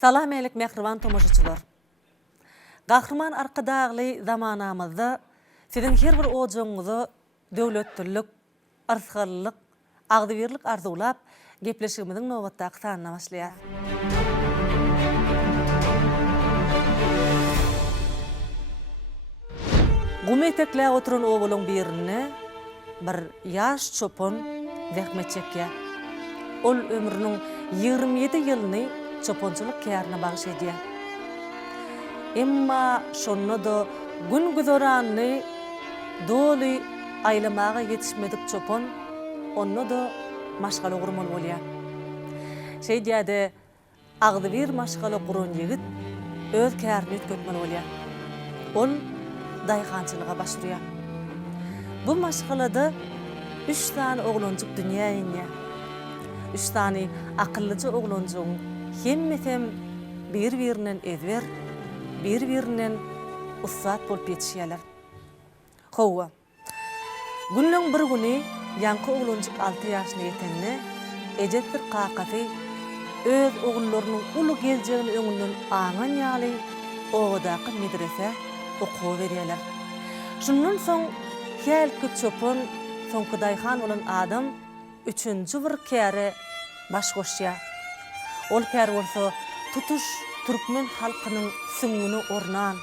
Salam elik mehriban tomoşaçylar. Gahrman arkadagly zamanamyzda sizin her bir ojaňyzy döwletçilik, arsgallyk, agdybirlik arzulap gepleşigimiziň nowbatdaky sanyna başlaýar. Gum etekle oturan oğulun birine bir yaş çopon zähmet çekýär. Ol ömrüniň 27 ýylyny çoponçylyk kärine bagş edýär. Emma şonda da gün güzaranyny doly aýlamaga ýetişmedik çopon onda da maşgala gurmaly bolýar. Şeý diýäde agdy bir maşgala guran ýigit öz kärini ötgetmeli bolýar. Ol daýgançylyga başlýar. Bu maşgalada 3 tane oglanjyk dünýä inýär. 3 tane akyllyja oglanjygyň hemmesem bir-birinden ezber, bir-birinden ussat bolup ýetişýärler. Howa. Günlüň bir güni ýanky oglanjyk 6 ýaşyna ýetende ejetdir kakasy öz ogullarynyň uly geljegini öňünden aňan ýaly ogadaky medrese okuw berýärler. Şundan soň helki çopon soňky daýhan bolan adam üçünji bir käre baş goşýar. Ol käre bolsa tutuş türkmen halkynyň süňüni ornan,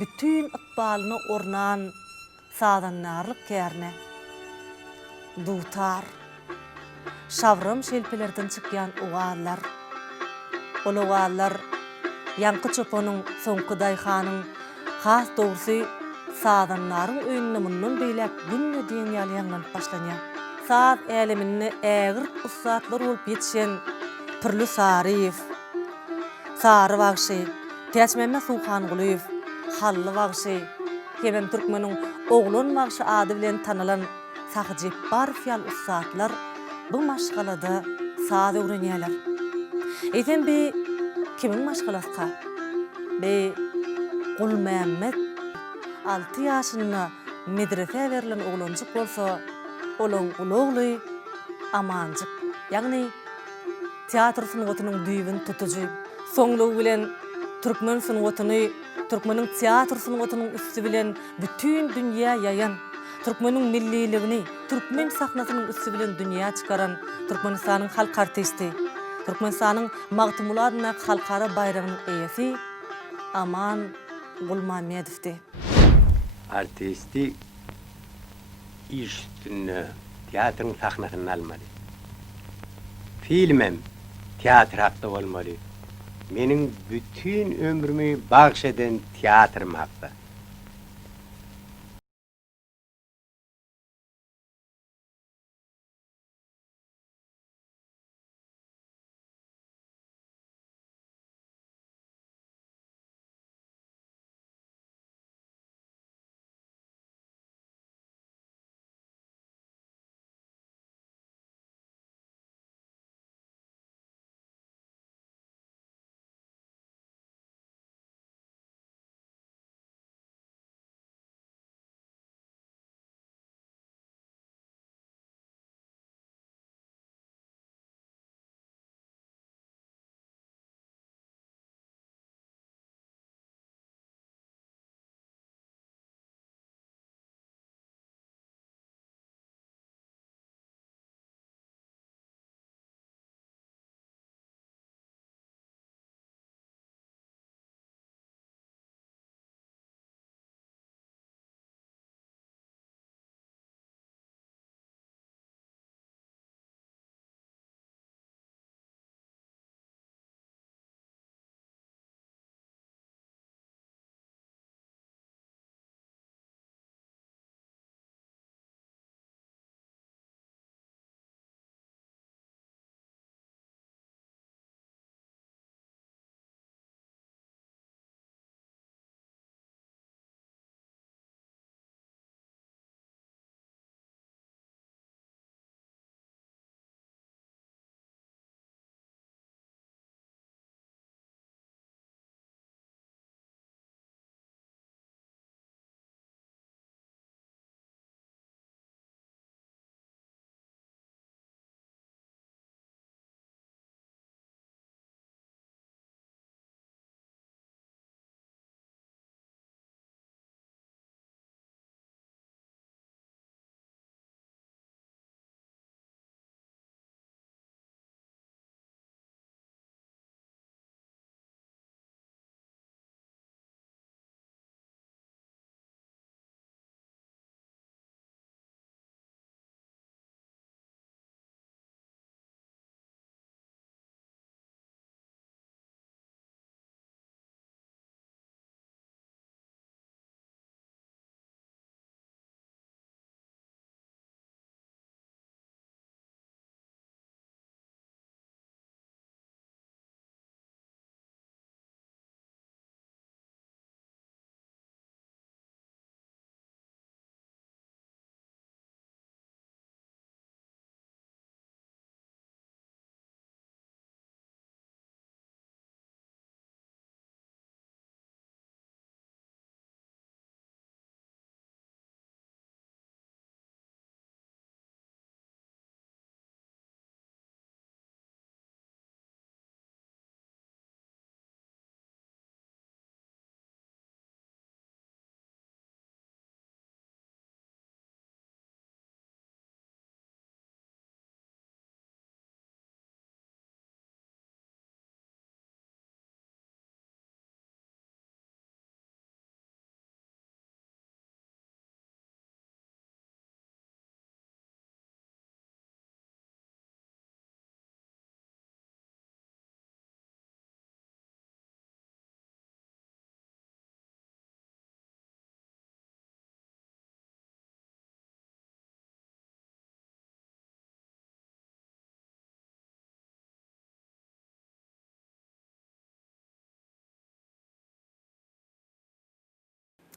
bütün ykbalyny ornan sadanlarlyk kärine. Dutar, şawram şelpelerden çykýan ugallar. Ol ugallar ýanky çoponyň soňky daýhanyň has dogusy sadanlaryň öýünde mundan beýlek günne diýen ýaly başlanýar. Saat älimini ägir ussatlar bolup ýetişen Pirli Saryýew, Sary Bagşy, Täçmemme Suhangulyew, Hally Bagşy, hemem türkmeniň Oglan Bagşy ady bilen tanylan Sahyjepbar ýal ussatlar bu maşgalada saz öwrenýärler. Eýsem bi kimiň maşgalasy? Be Gulmammet 6 ýaşynda medrese berilen oglanjyk bolsa, olaň ulugly amanjyk, ýagny teatr sunuwatynyň düýbini tutujy. Soňlugy bilen türkmen sunuwatyny, türkmeniň teatr sunuwatynyň üstü bilen bütün dünýä ýaýan, türkmeniň milliligini, türkmen sahnasynyň üstü bilen dünýä çykaran Türkmenistanyň halk artisti, Türkmenistanyň Magtymuladyna halkara bayragynyň eýesi Aman Gulmamedowdi. Artisti iş üstüne teatrın sahnasını almalı. Filmem teatr hakkı olmalı. Menin bütün ömrümü bağış eden teatrım hakkı.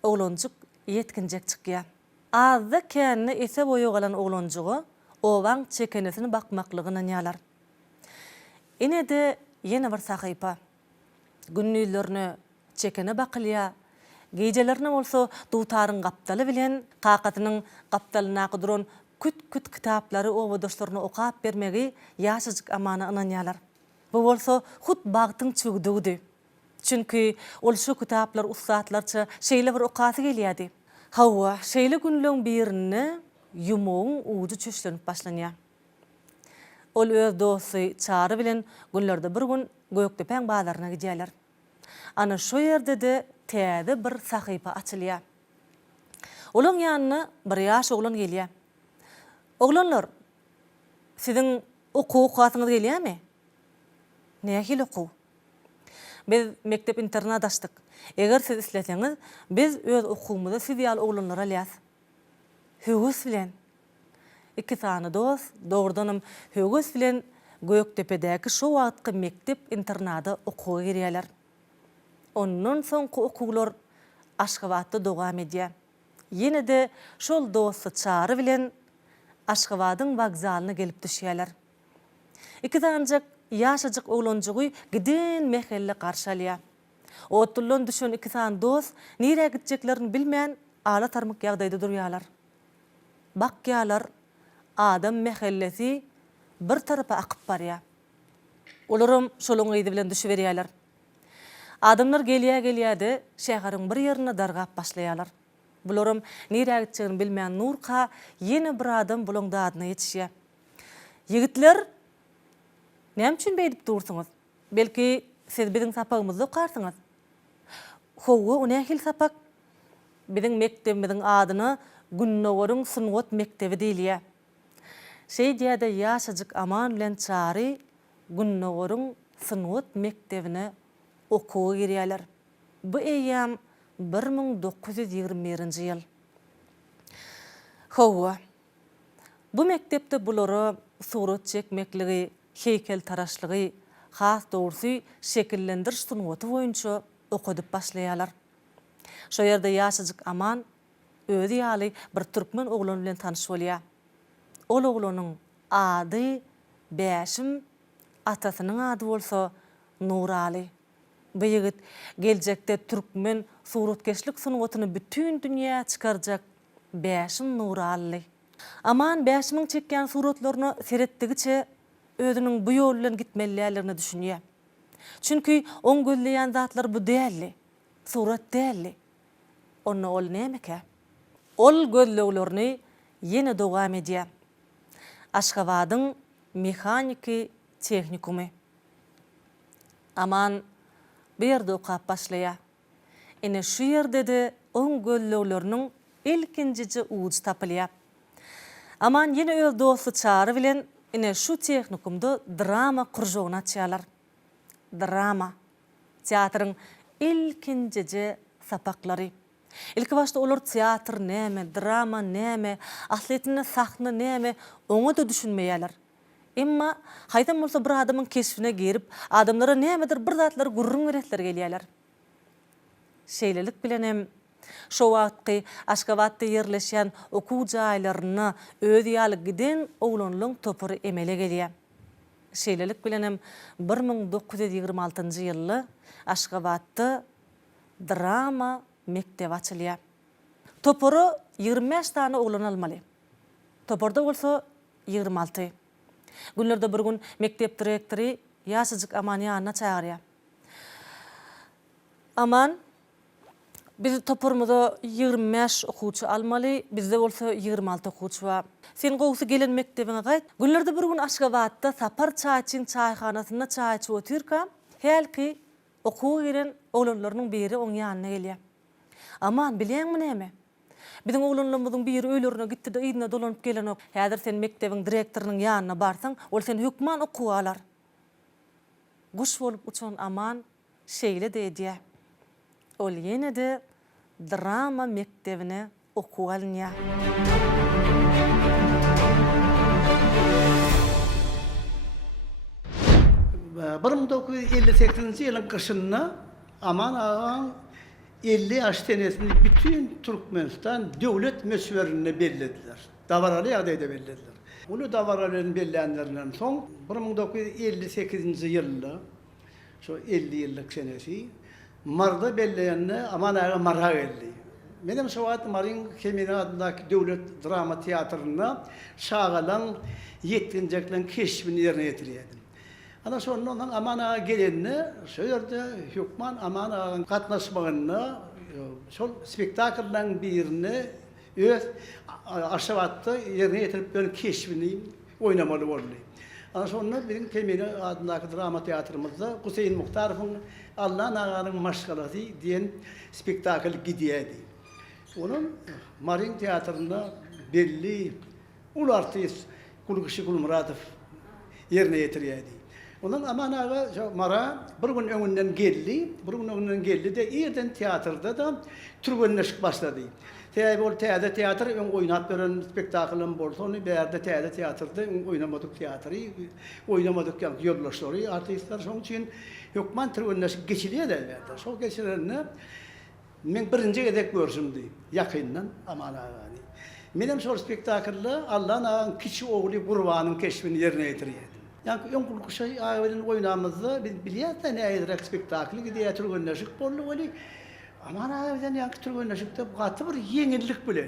oglanjyk yetkinjek çykýar. Azda kendini ese boyu galan oglanjygy owaň çekenesini bakmaklygyna ýalar. Ine de ýene bir sahypa. Günnüýlerini çekene bakylýar. Gejelerini bolsa dutaryň gapdaly bilen qaqatynyň gapdalyna gyduran küt kitaplary owadoşlaryna okap bermegi ýaşajyk amana ynanýarlar. Bu bolsa hut bagtyň çügdügdi. Çünki ol şu kitaplar ustaatlarça şeýle bir okasy gelýärdi. Hawa şeýle günlüň birini yumuň uju çüşlenip başlanýar. Ol öz dosty çary bilen günlerde bir gün Gökdepeň bazaryna gidýärler. Ana şu ýerde de täze bir sahypa açylýar. Olaň ýanyna bir ýaş oglan gelýär. Oglanlar, siziň okuw gelýärmi? Nähili okuw? Biz mektep internat açdyk. Eger siz isleseňiz, biz öz okuwmyzda siz ýaly oglanlara alýas. Höwüs bilen. Iki sany dost, dogrudanam Höwüs bilen Gökdepedäki şu wagtky mektep internada okuwga girýärler. Ondan soňky okuwlar Aşgabatda dowam edýär. Ýene de şol dosty çary bilen Aşgabatyň wagzalyna gelip düşýärler. Iki zanjak ýaşajyk oglanjygy giden mehelle garşy alýar. Otullan düşen iki san dost nire gitjeklerini bilmeýän ala tarmyk ýagdaýda durýarlar. Bakýarlar, adam mehellesi bir tarapa akyp barýar. Olaram şoluň ýydy bilen düşüberýärler. Adamlar gelýär-gelýärde şäheриň bir ýerine dargap başlaýarlar. Bularam nire gitjegini bilmeýän Nurka ýene bir adam bulaň dadyna ýetişýär. Ýigitler, näme üçin beýdip dursuňyz? Belki siz biziň sapagymyzda okarsyňyz. Howa o nähil sapak? Biziň mektebimiziň adyny Günnöwörüň Sunwat mektebi diýilýär. Şeý diýerde ýaşajyk aman bilen çary Günnöwörüň Sunwat mektebine okuwga girýärler. Bu eýýam 1921-nji ýyl. Howa bu mektepde bulary surat çekmekligi, heykel taraşlygy, has dogrusu şekillendiriş sunwaty boýunça okudyp başlaýarlar. Şo ýerde ýaşajyk aman özi ýaly bir türkmen oglan bilen tanyşyp bolýar. Ol oglanyň ady Bäşim, atasynyň ady bolsa Nuraly. Bu ýigit geljekde türkmen suratkeşlik sunwatyny bütün dünýä çykarjak Bäşim Nuraly. Aman Bäşimiň çekýän suratlaryny seretdigiçe özüniň bu ýol bilen gitmeliligiňi düşünýär. Çünki on gözleýän zatlar bu dälli, surat dälli. Onu ol nämeke? Ol gözleglerini ýene dowam edýär. Aşgabatyň mehaniki tehnikumy. Aman bir ýerde okap başlaýar. Ene şu ýerde de on gözlegleriniň ilkinji ugy tapylýar. Aman ýene öz dosty çary bilen ene şu tehnikumda drama kurjogyna açýarlar. Drama, teatryň ilkinji sapaklary. Ilki başta olar teatr näme, drama näme, ahletine sahna näme, oňa da düşünmeýärler. Emma haýdan bolsa bir adamyň keşfine girip, adamlara nämedir bir zatlar gurrun beretler gelýärler. Şeýlelik bilen hem şo wagtky Aşgabatda ýerleşýän okuw jaýlaryna öz ýaly giden oglanlyň topary emele gelýär. Şeýlelik bilen hem 1926-njy ýylda Aşgabatda drama mektebi açylýar. Topary 25 tane oglan almaly. Toporda bolsa 26. Günlerde bir gün mektep direktori ýaşajyk Aman ýanyna çagyrýar. Aman, biz toporumyzda 25 okuwçy almaly, bizde bolsa 26 okuwçy bar. Sen gowsy gelen mektebiňe gaýt. Günlerde bir gün Aşgabatda Sapar çaýçyň çaýhanasyna çaý içip oturýarka, helki okuwga giren oglanlarynyň biri oň ýanyna gelýär. Aman, bilýäňmi näme? Biziň oglanlarymyzyň biri öýlerine gitdi de ýygyna dolanyp gelen ok. Häzir sen mektebiň direktorynyň ýanyna barsaň, ol seni hükman okuw alar. Guş bolup uçan Aman şeýle de edýär. Ol ýene de drama mektebine okuw alynýar. 1958-nji ýylyň kışynda Aman agaň 50 yaş senesinde bütün Türkmenistan devlet mesverine bellediler. Davaralı adayda bellediler. Bunu davaraların bellenlerinden son 1958 yılda, şu 50 yıllık senesi, Marda belleyenle aman ağa Marha geldi. Benim Savat Marin Kemine adındaki devlet drama tiyatrında şağalan yetkineceklerin keşfini yerine getiriyordu. Ana sonra ondan aman ağa gelenine söyledi, hükman aman ağa'nın katlaşmağına, sol spektakldan birini öz aşavatta yerine getirip ben keşfini oynamalı oldu. Ana sonra bizim Kemine adındaki drama tiyatrımızda Hüseyin Muhtarov'un Allah'ın ağa'nın maşgalası diyen spektakl gidiyordu. Onun Marin Tiyatro'nda belli ul artist Kulkışı Kulmuratov yerine getiriyordu. Onun aman ağa Mara bir gün önünden geldi de yerden tiyatroda da türbünleşik başladı. Tiyatr ön oynat veren spektaklım bolsa onu bir yerde tiyatroda oynamadık tiyatroyu, oynamadık yani yollaşları artistler son için yokman türbünleşik geçiliyor da verdi. Sol geçilenine men birinci gedek görsüm deyip, yakından aman ağani. Benim sol spektaklda Allah'ın ağın kiçi oğlu Kurban'ın keşfini yerine getiriyordu. Yani ön kulkuşa ağabeyinin oynamızda biz biliyoruz da ne ayıdırak spektaklı gidiyor türgünleşik bollu oli. Aman ağabeyden yani türgünleşikte katı bir yenilik bilen.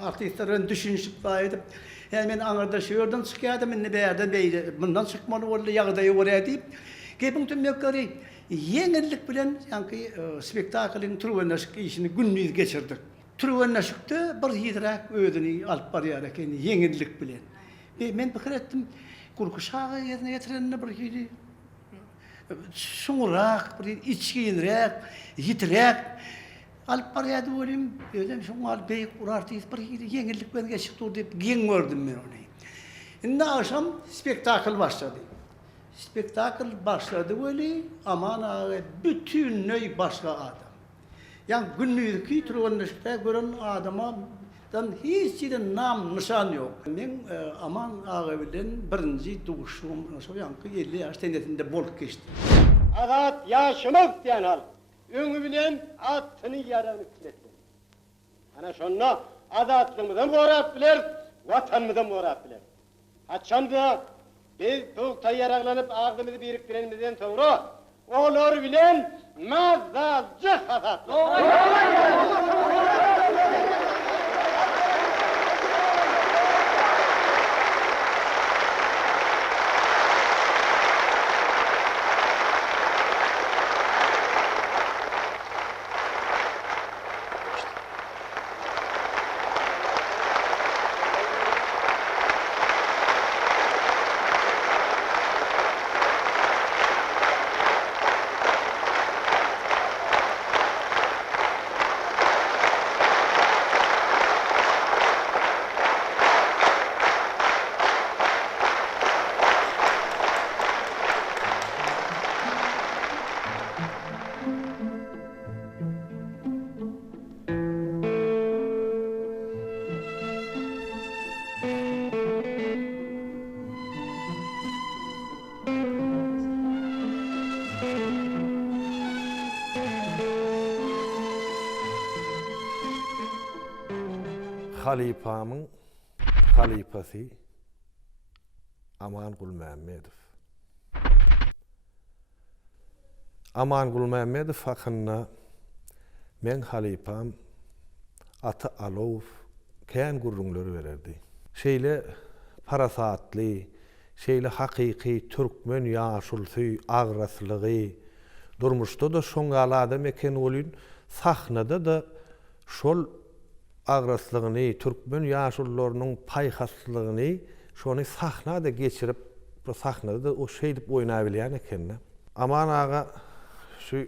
Artistlerin düşünüşüp bayıdıp, yani ben anırda şöyle çıkıyordum, ben bir yerden bundan çıkmalı oldu, yağdayı oraya deyip, gelin tüm yukarı yenilik bilen yani spektaklın türgünleşik işini günlüğü geçirdik. Türgünleşikte bir yedirak ödünü alıp barıyarak yani yenilik bilen. Ben fikir ettim, Kulkuşağı yerine getirenine bir yedi, şunrak, bir içkiyinrek, yitirek, alıp barıyadı olayım, öyle şunu alıp beyik urartıyız, bir yedi yenilik ben geçip dur deyip giyin gördüm ben onu. Şimdi akşam spektakl başladı. Spektakl başladı böyle aman ağa bütün nöy başka adam. Yani günlüğü türgünleşikte gören adama hiç yeri nam nişan yok. Ben aman ağa bilen birinci doğuşum, yani 50 yaş senesinde bol geçti. Azat yaşamak diyen hal. Öňü bilen atını yaranıp kiletler. Ana şonna azatlığımızdan borap biler, vatanımızdan borap biler. Haçanda biz toğukta yaraglanıp ağzımızı biriktirenimizden sonra oğlar bilen mazalcı azatlı. Halifamın halifası Amangul Mehmedov. Amangul Mehmedov hakkında men halifam ata Alov kän gurrunlary bererdi. Şeýle parasatly, şeýle hakyky türkmen ýaşulsy agraslygy durmuşda da şoňa adam eken bolýun, sahnada da şol agraslygyny, türkmen ýaşullarynyň paýhaslygyny şonu sahnada geçirip, bu sahnada da o şey dip oýnap bilýän eken. Aman ağa şu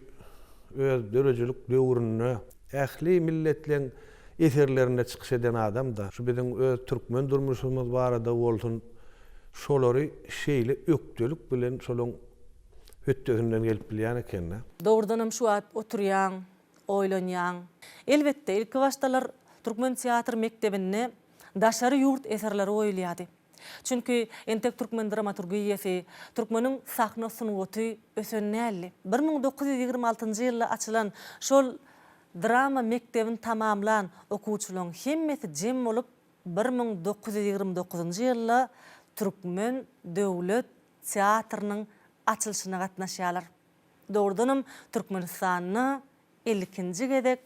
öz dörejilik döwrüne, ähli milletlerin eserlerine çykyş eden adam da şu bizim öz türkmen durmuşymyz barada bolsun şolary şeýle ökdelik bilen şolun hötdöhünden gelip bilýän eken. Doğrudanım şu at oturyan, oylanyan. Elbette ilk baştalar Türkmen tiyatr mektebinde daşary yurt eserleri oýulýady. Çünkü entek Türkmen dramaturgiyesi, Türkmenin sahna sunuwaty ösennäli. 1926-njy ýylda açylan şol drama mektebini tamamlan okuwçylaryň hemmeti jem bolup 1929-njy ýylda Türkmen Döwlet Teatrynyň açylyşyna gatnaşýarlar. Doğrudanım Türkmenistanyny ilkinji gedek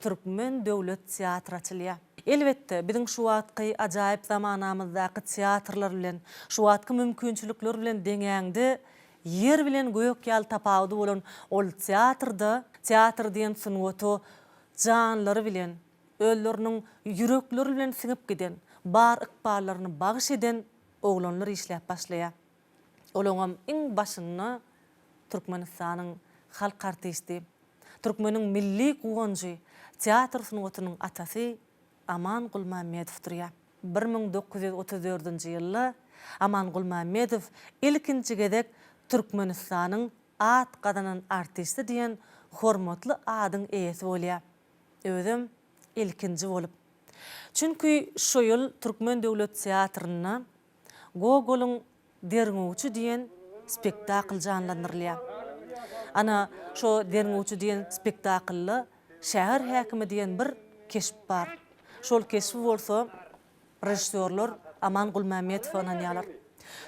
Türkmen Döwlet Teatry açylýar. Elbetde biziň şu wagtky ajaýyp zamanamyzdaky teatrlar bilen, şu wagtky mümkinçilikler bilen deňäňde yer bilen göýek ýaly tapawdy bolan ol teatrda, teatr diýen sunwaty janlary bilen, ölleriniň yürekleri bilen siňip giden, bar ykballaryny bagyş eden oglanlar işläp başlaýar. Olaňam iň başyny Türkmenistanyň halk artisti, Türkmeniň milli guwanjy, teatr sunwatynyň atasy Aman Gulmamedov durýar. 1934-nji ýylda Aman Gulmamedov ilkinji gedek Türkmenistanyň at gadanan artisti diýen hormatly adyň eýesi bolýar. Özüm ilkinji bolup. Çünki şu ýyl Türkmen Döwlet Teatryna Gogol'un Derňowçy diýen spektakl janlandyrylýar. Ana şu Derňowçy diýen spektaklda şäher häkimi diýen bir keşip bar. Şol keşip bolsa rejissörler Aman Gulmamedov oňanýarlar.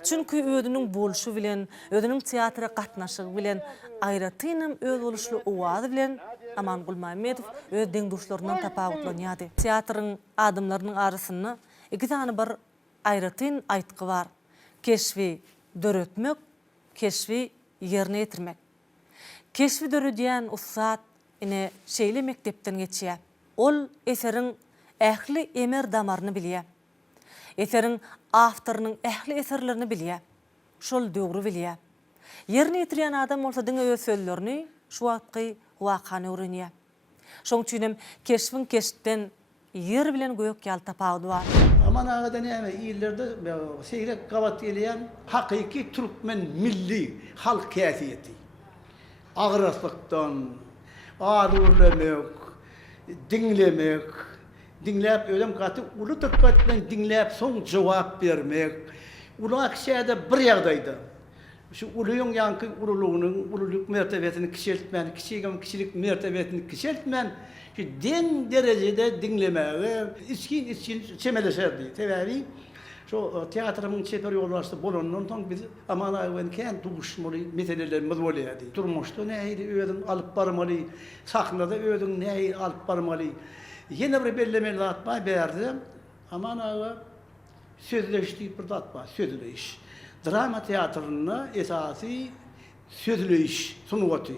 Çünki özüniň bolşy bilen, özüniň teatra gatnaşygy bilen, aýratynam öz boluşly owazy bilen Aman Gulmamedov öz deňduşlaryndan tapawutlanýardy. Teatrın adımlarynyň arasyny iki tane bir aýratyn aýtgy bar. Keşfi döretmek, keşfi ýerine ýetirmek. Keşfi döredýän ustad ine şeýle mektepden geçýär. Ol eseriň ähli emer damaryny bilýär. Eseriň awtorynyň ähli eserlerini bilýär. Şol döwri bilýär. Ýerine ýetirýän adam bolsa diňe öz sözlerini şu wagtky wakany öwrenýär. Şoň üçin keşfin keşipden yer bilen göýek ýaly tapawdy bar. Aman ağada näme ýyllerde seýrek gabat gelýän hakyky Türkmen milli halk käsiyeti. Agraslıktan, arurlamak, dinlemek, dinläp ödem gaty uly dikkat bilen dinläp soň jogap bermek. Ular şäde bir ýagdaýda şu uluýyň ýanky ululugynyň ululuk mertebesini kişeltmän, kişigem kişilik mertebesini kişeltmän den derejede dinlemegi için çemeleşerdi. Tebebi şu teatrymyň çeper ýolbaşçy bolandan soň biz aman aýwan kän duguşmaly meselelerimiz bolýardy. Durmuşda nähili özüň alyp barmaly, sahnada özüň nähili alyp barmaly. Ýene bir bellemeli atma berdi. Aman aýwa sözleşdi bir atma, sözleş. Drama teatrına esasy sözleş sunuwaty.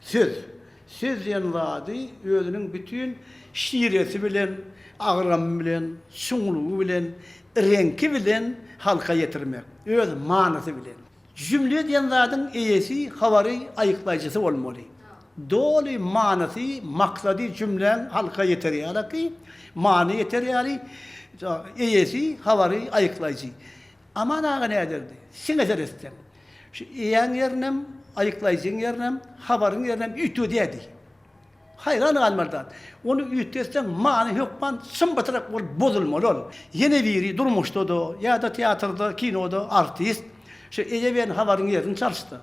Söz ýanlady özüniň bütün şiiresi bilen, agram bilen, şuňlugy bilen, renki bilen halka ýetirmek. Öz manasy bilen. Jümle diýen zadyň eýesi, habary aýyklaýjysy bolmaly. Doly manasy, maksady jümlen halka ýetirýär ki, many ýetirýär, eýesi, habary aýyklaýjy. Aman ağa näderdi? Siň eseresden. Şu eýän ýerinem, aýyklaýjyň ýerinem, habaryň ýerinem ütüdýärdi. Hayran galmardan. Onu ütesden many ýokman, symbatyrak bolup bozulmaly ol. Ýene biri durmuşda da, ýa-da teatrda, kinoda artist şu eýe habaryň ýerini çalyşdy.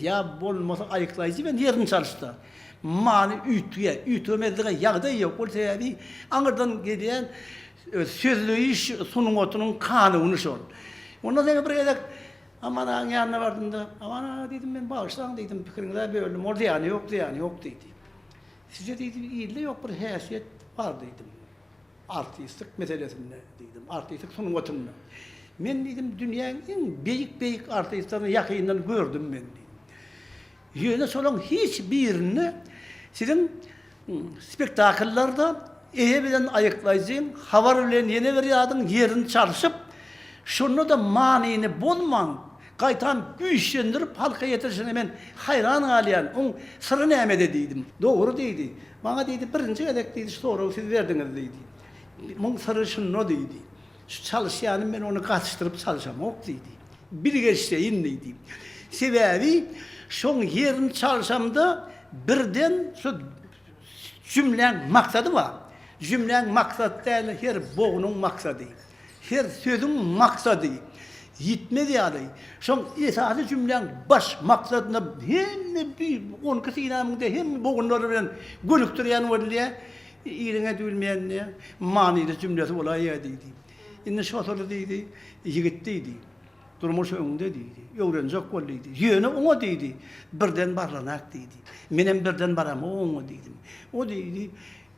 Ya bolmasa aýyklaýjy ben ýerini çalyşdy. Many ütümezlige ýagdaý ýok. Ol sebäbi aňyrdan gelýän sözleýiş sunuwatynyň kanyny şol. Ondan sonra bir gedek aman aň ýanyna bardymda, aman diýdim men bagyşlaň diýdim, pikiriňizde böldüm. Ol diýany ýok diýdi. Size diýdim, ýyly ýok bir häsiýet bar diýdim. Artistlik meselesinde diýdim, artistlik sunuwatyny. Men diýdim, dünýäň iň beýik artistlaryny ýakyndan gördüm men. Ýöne şolaň hiç birini sizin spektakllarda eýe bilen aýyklaýjyň, habar bilen ýene bir ýadyň ýerini çalyşyp, şunu da manyny bolmaň, gaýtan güýşlendirip halka ýetirişine men hayran galýan. Oň syry näme diýdim. Dogry diýdi. Maňa diýdi, birinji gedek diýdi, soraw siz berdiňiz diýdi. Muň syry şunu diýdi. Şu çalyşýany men onu gatışdyryp çalyşamak diýdi. Bir geçseýin diýdi. Sebäbi şoň ýerini çalyşamda birden şu cümleň maksady bar. Cümleň maksat däl, her boğunyň maksady. Her sözüň maksady. Yitmedi yani. Şoň esasy cümleň baş maksadyna hem bir 10 kişi inamynda hem bogunlary bilen gönükdirýän bolýa, ýerine dülmeýänne manyly cümlesi bolýa diýdi. Indi şoňa diýdi, ýigit diýdi. Durmuş öňünde diýdi. Öwrenjek bolýdy. Ýöne oňa diýdi. Birden barlanak diýdi. Menem birden baram oňa diýdim. O diýdi,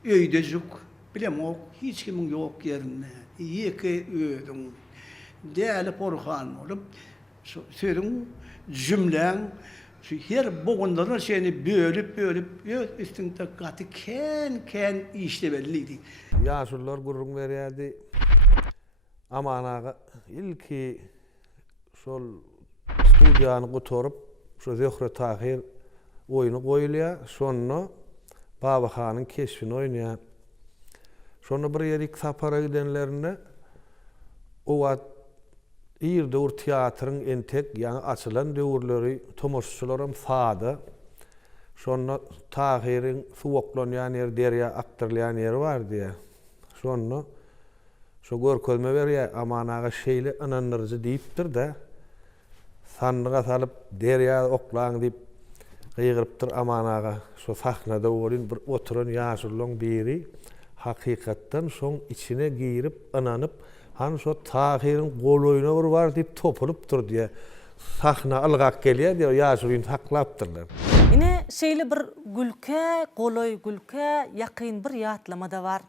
öýde juk, bilem ok, hiç kimin ýok ýerinde. Ýeke öýdüm. Değerli Porhan olup, senin cümlen, şu her boğunların şeyini bölüp, üstünde katı ken işlebelliydi. Yaşurlar gurrun berýärdi. Amanaga ilki şol studiýany gotorup, şu Zöhre Tahir oýuny goýulýar, şonu Baba Hanyň keşfini oýnaýar. Şonu bir ýerik sapara gidenlerine o wagt İr döwür teatrın entek ýani açylan döwürleri tomoşçularam sady. Şonu Tahir'in suwaklanýan ýer derýa aktorlayan ýeri bar diýe. Şonu şu görkezme berýär amanaga şeýle ananlarjy diýipdir de sandyga salyp derýa oklaň diýip gıýgyrypdyr amanaga. Şu sahnada bolyn bir oturan ýaşurlaň biri hakykatdan şoň içine girip ananyp han şu Tahir'in goloyuna bir var diýip topulypdyr diýe. Sahna algak gelýär diýe ýaşuryn haklapdyrlar. Ine şeýle bir gülke, goloy gülke, ýakyn bir ýatlamada bar.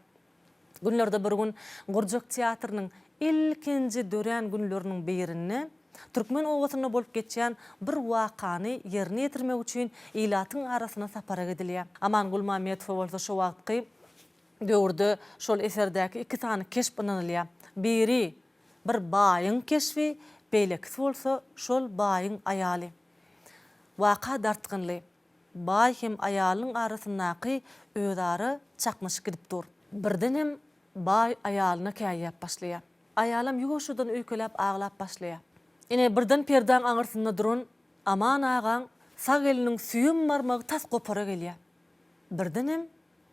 Günlerde bir gün Gurjak teatrnyň ilkinji dören günleriniň birinde Türkmen owasyna bolup geçýän bir wakany ýerine ýetirmek üçin ilatyň arasyna sapara gidilýär. Aman Gulmametow bolsa şu wagtky döwürde şol eserdäki iki tane keşp anylýar. Biri bir baýyň keşfi, beýlekisi bolsa şol baýyň aýaly. Waka dartgynly. Baý hem aýalyň arasyndaky öýdary çakmaşyk gidip dur. Birdenem baý aýalyna käýýäp başlaýar. Aýalam ýugoşudan öýkelep aglap başlaýar. Ine birden perdan aňyrsynda durun, aman agaň sag eliniň süýüm marmagy tas gopara gelýär. Birdenem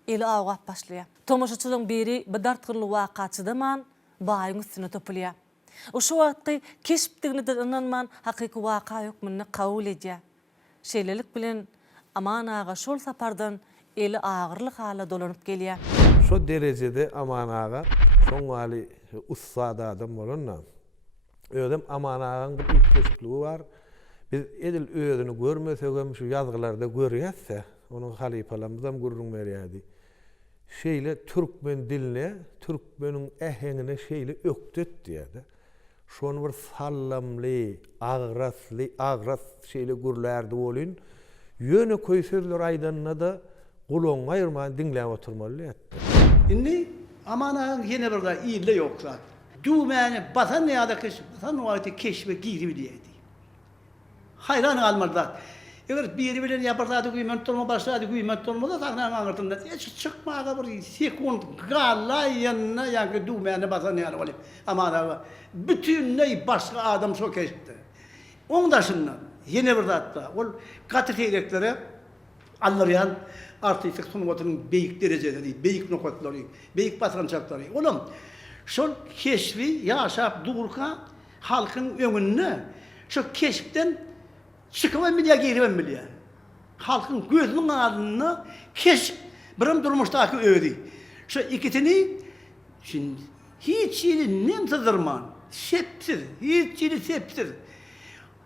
eli agap başlaýar. Tomoşaçylyň biri bir dartgynly wakaçydaman baýyň üstüne topulýar. Oşu wagtky keşpdigini inanman hakyky waka hökmüni kabul edýär. Şeýlelik bilen aman aga şol sapardan eli agyrlyk hala dolanyp gelýär. Şu derejede aman aga şoň wali ussada adam bolanna. Ödem aman agaň bir ipleşikligi bar. Biz edil öýüni görmesek hem şu ýazgylarda görýärse, onuň halipalarymyzdan gurrun berýärdi. Şeýle türkmen diline, türkmeniň ähengine şeýle ökdet diýdi. Şonu bir sallamly, agras şeýle gürlärdi bolyn. Ýöne köý sözler aýdanna da gulaň aýyrman dinläp oturmaly etdi. Indi amanaň ýene bir da ille ýoklar. Dümäni batan ýa-da batan wagty keşbe girip diýdi. Hayran almadylar. Eger biri bilen ýaparlady güýmen turma başlady güýmen turmada sahnaň aňyrtynda hiç çykmaga bir sekund galaýyna ýa-da dümäni batan ýa-da bolyp amanaga bütünlei başga adam şo keşdi. Oňdaşyndan ýene bir zatda ol gaty teýleklere allaryan artistik sunuwatynyň beýik derejeleri, beýik nokatlary, beýik basançaklary. Olam şol keşfi ýaşap durka halkyň öňünde şo keşpden çıkıp milya girip milya. Halkın gözünün ağzını keşf birim durmuşdaki öýdi. Şu ikisini şimdi hiç yeri nemsizdirman. Sepsiz, hiç yeri sepsiz.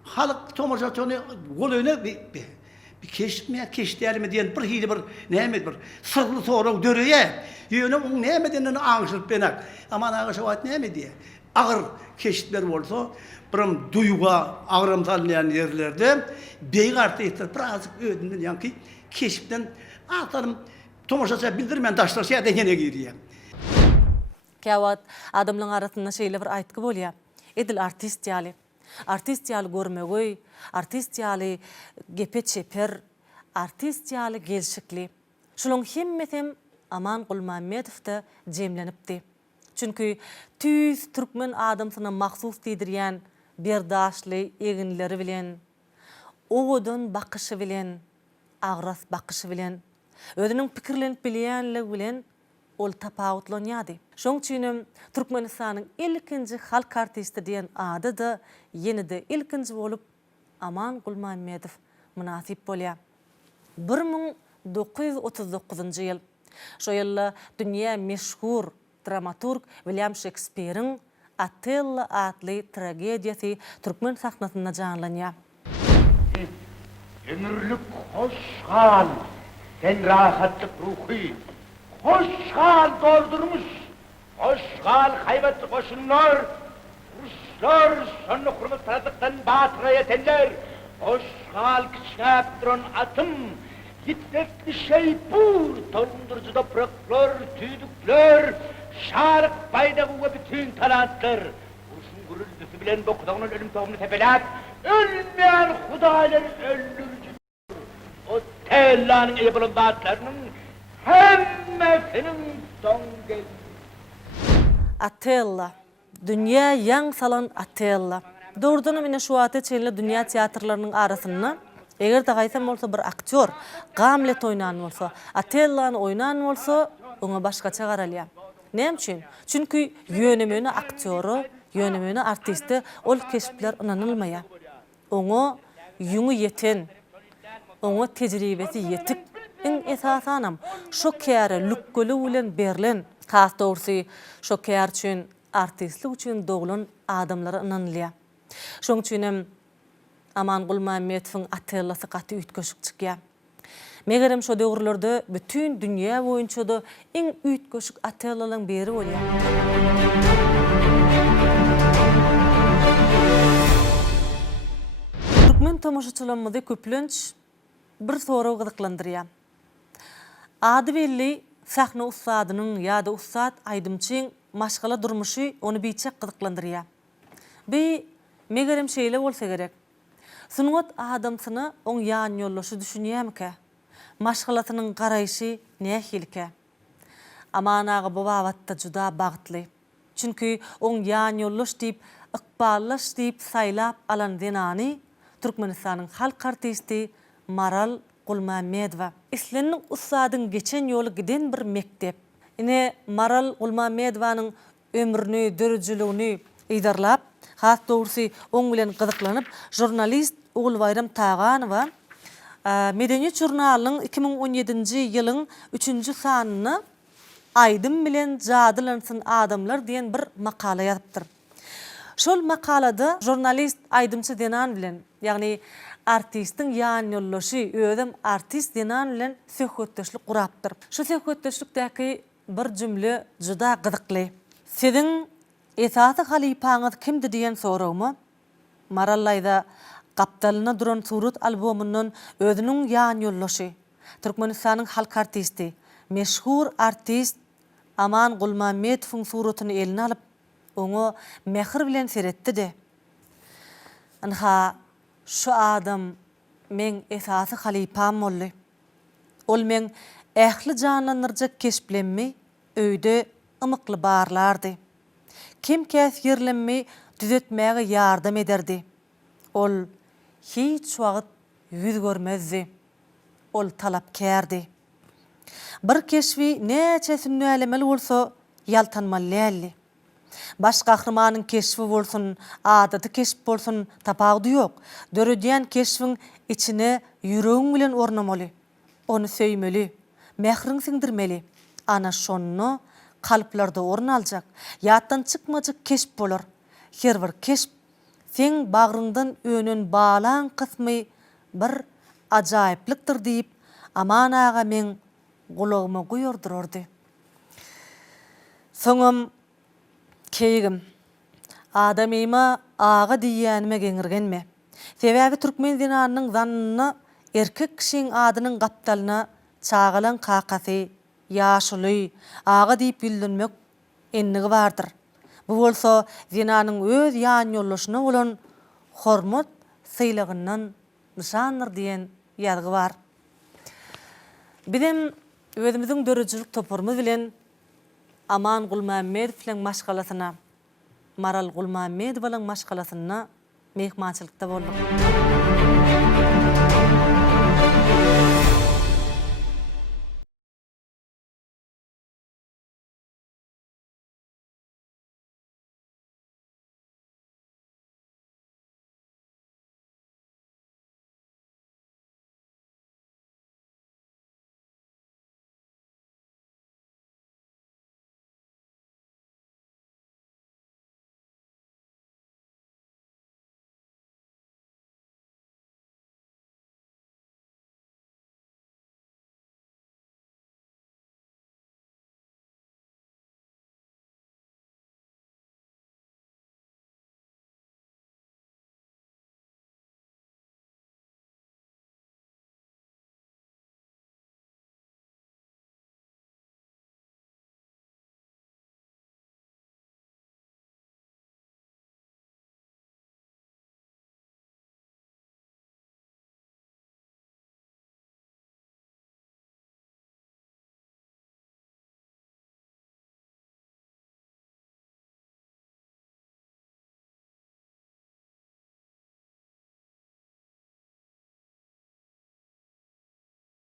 Halk tomoşaçony golaýna bir keşfme keşdärmi diýen bir hili bir näme bir sırlı sorak döreýär. Ýöne oň näme diýenini aňşyryp benak. Aman aga şowat näme diýär? Agyr keşitler bolsa, birim duýga agram salýan ýerlerde beýik artistler birazcık öýdünden ýa-ki keşipden atarym tomoşaça bildirmän daşlaşýar degene girýär. Käwat adamlaryň arasynda şeýle bir aýtgy bolýar. Edil artist ýaly. Artist ýaly görmegi, artist ýaly gepe çeper, artist ýaly gelşikli. Şulaň hemmetem Aman Gulmametow jemlenipdi. Çünkü tüz türkmen adamsyna mahsus diýdirýän berdaşly eginleri bilen, owadan bakyşy bilen, agras bakyşy bilen, özüniň pikirlenip bilýänligi bilen ol tapawutlanyady. Şoň üçin Türkmenistanyň ilkinji halk artisti diýen ady da ýenide ilkinji bolup Aman Gulmammedow munasip bolýar. 1939-njy ýyl. Şo ýylda dünýä meşhur dramaturg William Shakespeare'in Othello adly tragediýasy türkmen sahnasyna janlanýar. Ömürlük hoş hal, sen rahatlık ruhu, hoş hal doldurmuş, hoş hal hayvatlı koşunlar, Ruslar sonunu hürmet tanıdıktan batıra yetenler, hoş hal kişnap duran atım, hiddetli şey bur, dondurucu topraklar, tüydükler, şarık baydağı ve bütün talantlar, Ursun gürültüsü bilen dokudağının ölüm tohumunu tepeler, ölmeyen hudayları öldürücü. O tellanın eyvalın dağıtlarının hemmesinin son geldi. Othello. Dünya ýaň salan Othello. Doğrudan mine şu wagtda çenli dünýä teatrlarynyň arasynda eger de gaýsam bolsa bir aktyor Hamlet oynan bolsa, Othello'ny oynan bolsa, oňa başgaça garalýar. Näme üçin? Çünki ýönemeni aktyoru, ýönemeni artisti ol keşipler inanylmaýar. Oňa ýüňi ýeten, oňa tejribesi ýetik. En esasanam şo käre lükgülü bilen berilen, has dogrusu şo kär üçin artistlik üçin doglan adamlara inanylýar. Şoň üçin Aman Gulmammedowyň Othello'sy gaty üýtgeşik çykýar. Megerem şo döwürlerde bütün dünýä boýunça da en üýtgeşik Othello'laryň biri bolýar. Türkmen tamaşaçylarymyzdy köplenç bir soraw gyzyklandyrýar. Ady belli sahna ustadynyň ýa-da ustad aýdymçyň maşgala durmuşy onu biçek gyzyklandyrýar. Bi megerem şeýle bolsa gerek. Sunwat adamsyny oň ýan ýollaşy düşünýärmike? Maşgalasynyň garaýşy nähilke? Aman ağa bu wagtda juda bagtly. Çünki oň ýan ýollaş diýip, ykballaş diýip saýlap alan denany Türkmenistanyň halk artisti Maral Gulmammedowa. Islenin ustadyň geçen ýoly giden bir mektep. Ine Maral Gulmammedowyň ömrüni, dörjüligini idarlap, has dogrusu oň bilen gyzyklanyp, jurnalist Ugul Bayram Tağanowa Medeniýet jurnalynyň 2017-nji ýylyň 3-nji sanyny Aýdym bilen jadylansyn adamlar diýen bir makala ýazypdyr. Şol makalada jurnalist Aýdymçy denan bilen, ýagny artistiň ýan ýollaşy, özüm artist denan bilen söhbetdeşlik gurapdyr. Şu söhbetdeşlikdäki bir jümle juda gyzykly. Siziň esasy halipaňyz kimdi diýen sorawmy Marallaýda gapdalyna duran surat albomyndan özüniň ýan ýollaşy, Türkmenistanyň halk artisti, meşhur artist Aman Gulmammedowyň suratyny eline alyp, oňa mehir bilen seretdi de. Anha şu adam men esasy halipam boldy. Ol men ähli janlanyrjak keşplenmi öýde ymykly barlardy. Kim käs ýerlenmi düzetmäge ýardam ederdi. Ol hiç wagt ýüz görmezdi. Ol talapkärdi. Bir keşfi näçe sünnälemeli bolsa ýaltanmaly. Baş gahrymanyň keşfi bolsun, adaty keşip bolsun tapagdy ýok. Döredýän keşfiň içine ýüregiň bilen ornamaly. Onu söýmeli, mehriň siňdirmeli. Ana şonu kalplarda orun aljak. Ýatdan çykmajak keşip bolar. Her bir keşip sen bagryndan öňün balan kysmy bir ajaýyplykdyr diýip Aman ağa men gulagyma goýardyrardy. Soňam keýigim adamyma ağa diýänime geňirgenme. Sebäbi türkmen dinanynyň zannyny erkek kişiň adynyň gapdalyna çağalan kakasy, ýaşuly, ağa diýip bildirmek ennigi bardyr. Bu bolsa dinanyň öz ýan ýollaşyna bolan hormat syýlygyndan nişandyr diýen ýazgy bar. Bizim özümiziň dörjülik topurumuz bilen Aman Gulmammedowyň maşgalasyna, Maral Gulmammedowyň maşgalasyna mehmançylykda boldyk.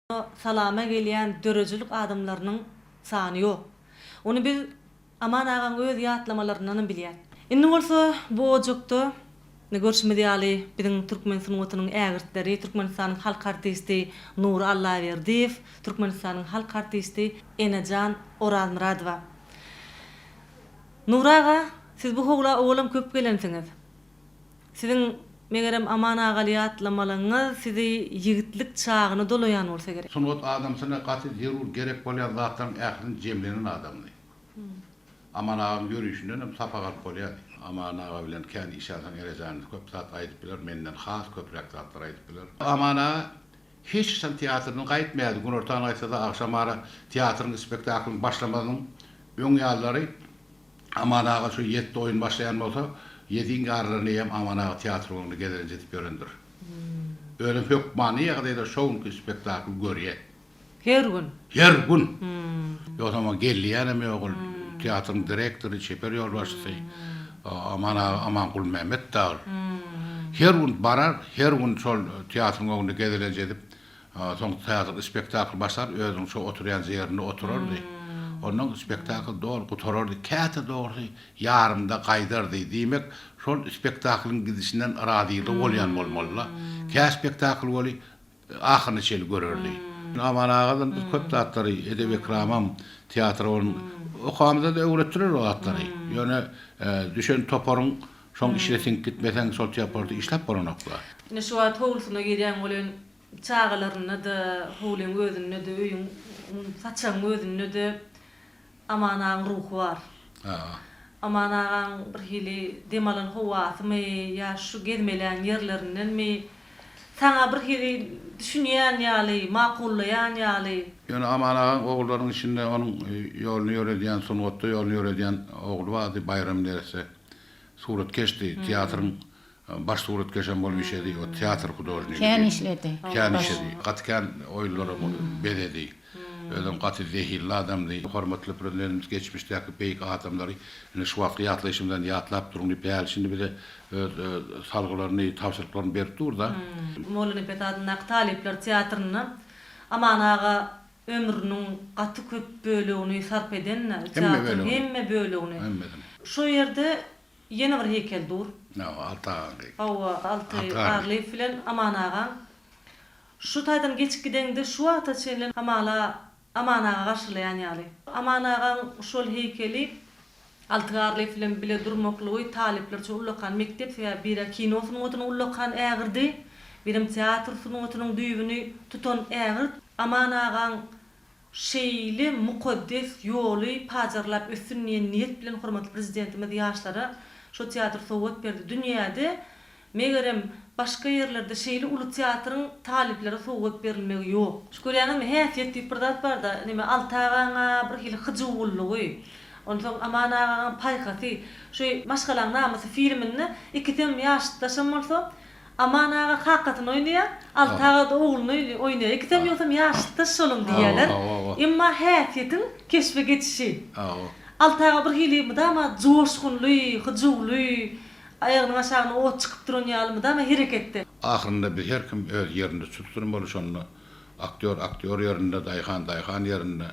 salama gelýän dörejülük adamlarynyň sany ýok. Onu biz aman agan öz ýatlamalaryndan bilýän. Indi bolsa bu ojukda ne görüşmedi ýaly biziň Türkmen sunuwatynyň ägirtleri, Türkmenistanyň halk artisti Nur Allaverdiýew, Türkmenistanyň halk artisti Enejan Orazmuradova. Nur aga, siz bu hogla oğlum köp gelensiňiz. Siziň megerem aman agaly ýatlamalarynız sizi ýigitlik çagyny dolaýan bolsa gerek. Sunwat adamsyna gaty zerur gerek bolýan zatlaryň ähliň jemlenen adamdy. Aman agam görüşinden hem sapagat bolýar. Aman aga bilen kendi işadan erejany köp zat aýdyp biler, menden has köprek zatlar aýdyp biler. Aman aga hiç sen teatryny gaýtmaýdy. Gün ortadan aýtsa da akşam ara teatryň spektaklyň başlamadyň öň ýallary aman aga şu 7 oýun başlayan bolsa 7 garlaryny hem aman aga teatryny gelen jetip görendir. Öyle pek many ýagdaýda şoň spektakl görýär. Her gün. O zaman gelýän hem ýogul teatrın direktori, çeper ýolbaşçysy Aman Kul Mehmet dağır. Her gün barar, her gün şol teatrın öňünde gedilen jedip, soň teatr spektakl başlar, özüň şo oturýan ýerine oturardy. Onun spektakl doğru gutarardy, käte doğru yarımda gaýdardy diýmek, şol spektaklyň gidişinden radyly bolýan bolmaly. Kä spektakl boli ahyryny şeýle görerdi. Aman agadan köp zatlary edep ekramam teatr bolun okamda da öwretdiler o zatlary. Ýöne düşen toparyň şoň işletiň gitmesen şol teatrda işläp boranoklar. Ine şu wagt howlusyna girýän bolan çağalaryny da howlyň özüne de öýüň saçaň özüne de aman agaň ruhy bar. Aman agaň bir hili demalan howasymy ýa şu gezmelän ýerlerinden mi sana bir hili düşünýän ýaly, makullaýan ýaly. Ýöne aman agaň oglarynyň içinde onuň ýoluny ýöredýän, sunwatda ýoluny ýöredýän ogly bardy, Bayram derse. Suratkeşdi, teatrın baş suratkeşen bolmuşydy, o teatr hudojniki. Kän işledi. Kän işledi. Gatkan oýlary bededi. Özüm gaty zehirli adamdy. Hormatly prezidentimiz geçmişdäki beýik adamlary ine şu wagt ýatlaşymdan ýatlap durýan päl şimdi bir de salgylaryny, tapşyryklaryny berip durda. Molany Petadyň Talipler teatryny aman aga ömrüniň gaty köp bölegini sarp eden teatryň hemme bölegini. Şu ýerde ýene bir heykel dur. Altı arly filan aman aga. Şu taýdan geçip gidende şu wagta çenlen aman aga garşylayan ýaly. Aman aga şol heykeli altı arly filan bile durmaklygy talipler şu ullakan mektep ýa bir kino sunuwatyny ullakan ägirdi. Birim teatr sunuwatynyň düýbüni tutan ägir. Aman aga şeýle mukaddes ýoly pajarlap ösünýän niýet bilen hormatly prezidentimiz ýaşlara şu teatr sowat berdi. Dünýäde megerem başga ýerlerde şeýle uly teatrın taliplere sowat berilmegi ýok. Şükürýanym häsiýetli bir zat bar da, nime altagaňa bir hili hyjywullygy. Ondan aman agaň paýkasy, şu maşgalaň namysy filmini 2 ýaşdaşam bolsa, aman aga hakatyny oýnaýar, altaga da oğluny oýnaýar. 2 ýosam ýaşdaş şolum diýerler. Emma häsiýetin keşfe geçişi. Altaga bir hili mydama joşgunly, hyjywly, ayağının aşağına o çıkıp duran ýaly da hereketde. Ahyrynda bir her kim öz ýerinde tutdurum bolşonly. Aktyor ýerinde, daýhan ýerinde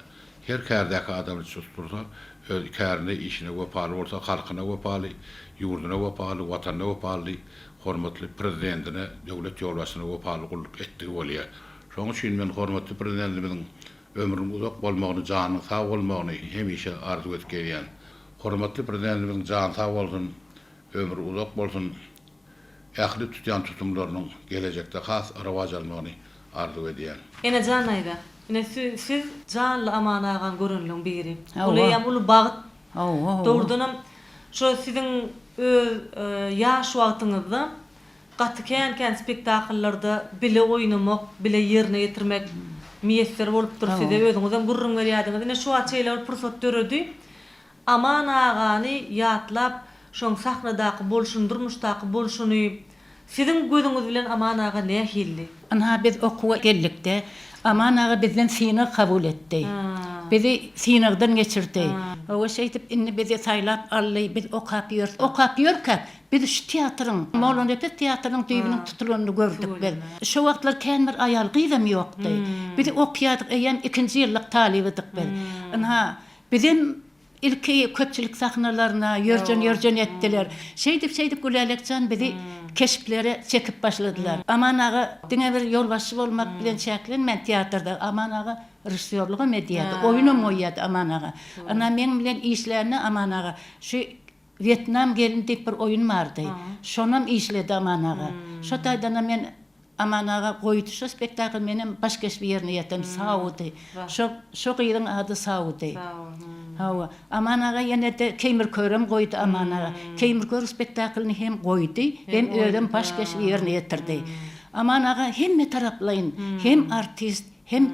her kärdäki adamy tuttursa, öz kärini işine wepaly bolsa, halkyna wepaly, ýurduna wepaly, watanyna wepaly, hormatly prezidentine, döwlet ýolbaşyna wepaly gulluk etdi bolýar. Şoň üçin men hormatly prezidentimiziň ömrüniň uzak bolmagyny, janynyň sag bolmagyny hemişe arzu etýän. Hormatly prezidentimiziň jany sag bolsun, ömrü uzak bolsun, ähli tutýan tutumlarynyň gelecekde has rawaj almagyny arzu edýän. Ene janaýda. Ine siz janly aman agaň görünleň biri. Uly ýam uly bagyt. Dogrudanam şo siziň ýaş wagtyňyzda gaty kän spektakllarda bile oýnamak, bile ýerine ýetirmek miýesler bolup dur size özüňizden gurrun berýärdiňiz. Ine şu açylar pursat döredi. Aman agany ýatlap şoň sahnadaky bolşundurmuşdaky bolşuny siziň gözüňiz bilen aman aga näme hildi? Ana biz okuwa gellikde aman aga bizden sine kabul etdi. Bizi sinagdan geçirdi. O şeýtip inni bizi saýlap ally biz okap ýörkap Biz şu teatrın, Moğolonepet teatrının düýbüniň tutulanyny gördük biz. Şu wagtlar kän bir ayal gyzam ýokdy. Biz okuýadyk, eýem 2-nji ýyllyk talibidik biz. Ana bizim ilki köpçülik sahnalaryna ýörjen etdiler. Şeýdip Gülelekjan bizi keşiflere çekip başladılar. Aman ağa diňe bir ýolbaşçy bolmak bilen çäklenmän teatrda. Aman ağa rejissörlügi mediýady, oýunum oýýady aman ağa. Ana men bilen işlerini aman ağa şu Vietnam gelin diýip bir oýun bardy. Şonam işledi aman ağa. Şo taýdan men aman ağa goýdy şu spektakl menem başga bir ýerine ýetem Saudy. Şo gyýdyň ady Saudy. Hawa aman ağa ýene de Keýmir Körem goýdy aman ağa. Keýmir Kör spektaklini hem goýdy, hem öýdem başga bir ýerine ýetirdi. Aman ağa hem taraplaýyn, hem artist, hem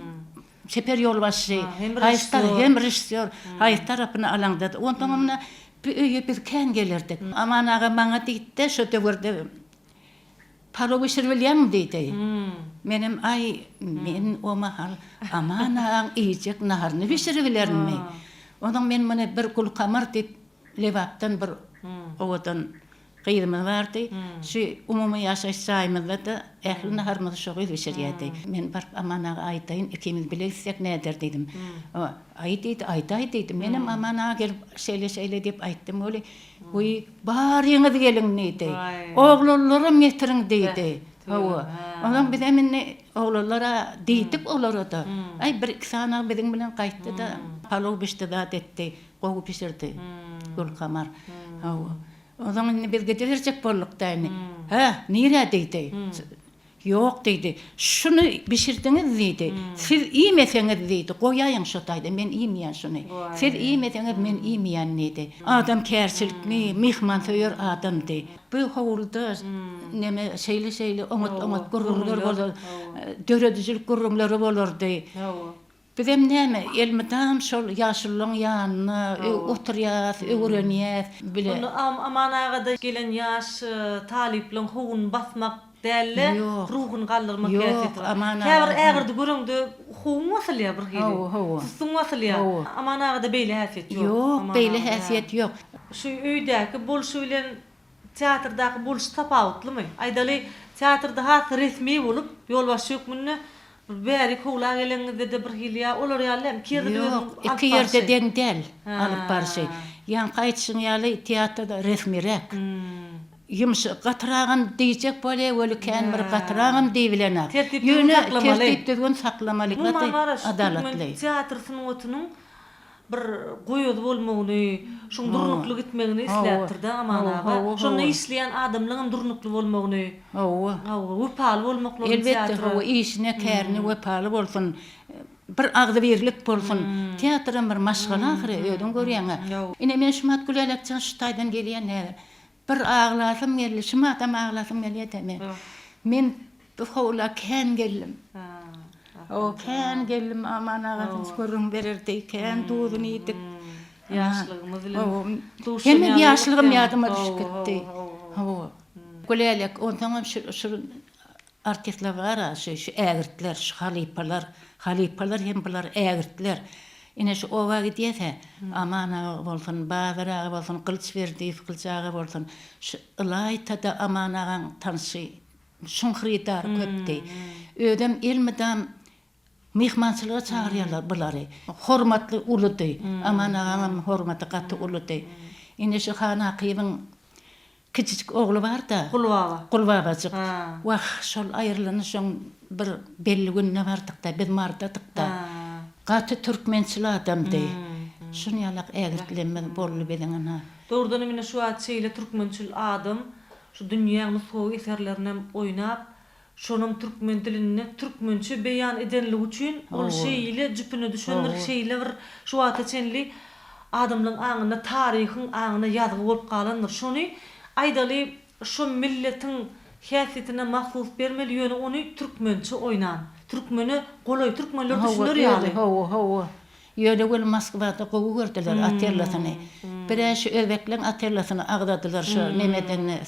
seper ýolbaşçy, hem rejissör, haýat tarapyny alaňdady. Ondan bir öýe bir kän gelirdik. Aman ağa maňa diýdi, şo döwürde palo bişirbilýän diýdi. Menem men o mahal aman ağa iýjek naharny bişiribilermi? Ondan men mene bir Gulkamar diýip Lewapdan bir owadan gyýdymy bardy. Şu umumy ýaşaş saýmyzda da ähli naharmy şogy bişirýärdi. Men bar aman ağa aýtaýyn, ikimiz bilersek näder diýdim. Aýtaýdy. Menem aman ağa gelip şeýle diýip aýtdym. Öli "Uy, bar ýeňiz gelin" diýdi. "Oglanlarym getiriň" diýdi. Hawa. Ondan biz emine oglanlara diýdik olara da. Bir iki sana biziň bilen gaýtdy da palov bişdi da etdi. Gowy pişirdi. Gulkamar. Hawa. Ondan biz getirecek bolluk daýny. Nire diýdi. Yok diýdi. Şunu bişirdiňiz diýdi. Siz iýmeseňiz diýdi. Goýaýyn şo taýda men iýmeýän şunu. Siz iýmeseňiz men iýmeýän diýdi. Adam kärçilikli, mihmantöýür adamdy. Bu howulda neme şeýle oňat gurrunlar bolar. Döredüjilik gurrunlary bolardy. Bizim näme elmedam şol ýaşylyň ýanyna oturýar, öwrenýär bile. Onu aman agada gelen ýaş talipliň howun basmak dälle ruhun galdyrmak käseti. Häzir ägirdi görüňdi howun wasylýar bir hili. Sussun wasylýar. Aman agada beýle häsiýet ýok. Ýok, beýle häsiýet ýok. Şu öýdäki bolşy bilen teatrdaky bolşy tapawutlymy? Aýdaly teatrda has resmi bolup ýolbaşçy hökmünde bäri howla geleňizde de bir hilýa olar ýalem kirdi. Yok, iki ýerde dengdel alyp barşy. Ýan gaýtşyň ýaly teatrda resmirek. Yumş gatragan diýjek bolýa, öli kän bir gatragan diýilener. Tertipli saklamaly, adalatly. Teatr sunuwatynyň bir goýuz bolmagyny, şoň durnukly gitmegini isläpdir da aman ağa. Şonu isleýän adamlaryň durnukly bolmagyny. Wepal bolmaklary teatr. Elbetde, işine kärni wepal bolsun. Bir agdy birlik bolsun. Teatrın bir maşgala ahyry öýdün görýäňe. Ine men şumat Gülelekjan şu taýdan gelýän bir ağlasym geldi, şumat ağlasym gelýär. Men bu howla kän geldim. O kän geldim aman ağa görüň bererdi, kän duýdun ýedik. Ýaşlygymyz bilen. Hem ýaşlygym ýadyma düşüp gitdi. Gülelek ondan şu artistler var, şu ägirtler, şu halipalar hem bular ägirtler. Ine şu owa gidýärse, aman ağa bolsun, Baýar ağa bolsun, Kılıçberdi, Kılıç ağa bolsun, şu Ilaytada aman ağaň tanşy, şuňhridar köpdi. Ödem elmedam mihmançylyga çağırýarlar bulary. Hormatly uludy, aman ağam hormaty gaty uludy. Ine şu Hana Akybyň kiçik ogly bar da, Gulbabajyk. Wah, şol aýrylanyşyň bir belli günne bardyk da, biz mardadyk da. Gaty türkmençili adamdy. Şunu ýalak ägirtlenmez bolly bilen ana. Doğrudan mine şu atçyla türkmençil adam şu dünýäň sowy eserlerine oýnap, şonun türkmen dilini türkmençe beýan edenligi üçin ol şeýle jüpüne düşenler şeýle bir şu atçenli adamlaryň aňyna taryhyň aňyna ýazgy bolup galandyr. Şonu aýdaly şu milletiň häsiýetine mahsus bermeli ýöne onu türkmençe oýnan. Türkmeni golay türkmenler düşünür ýaly. Ýöne wel Moskwada gowy gördiler aterlasyny. Biräşi özbeklerin atellasyny agdadylar şu nemeden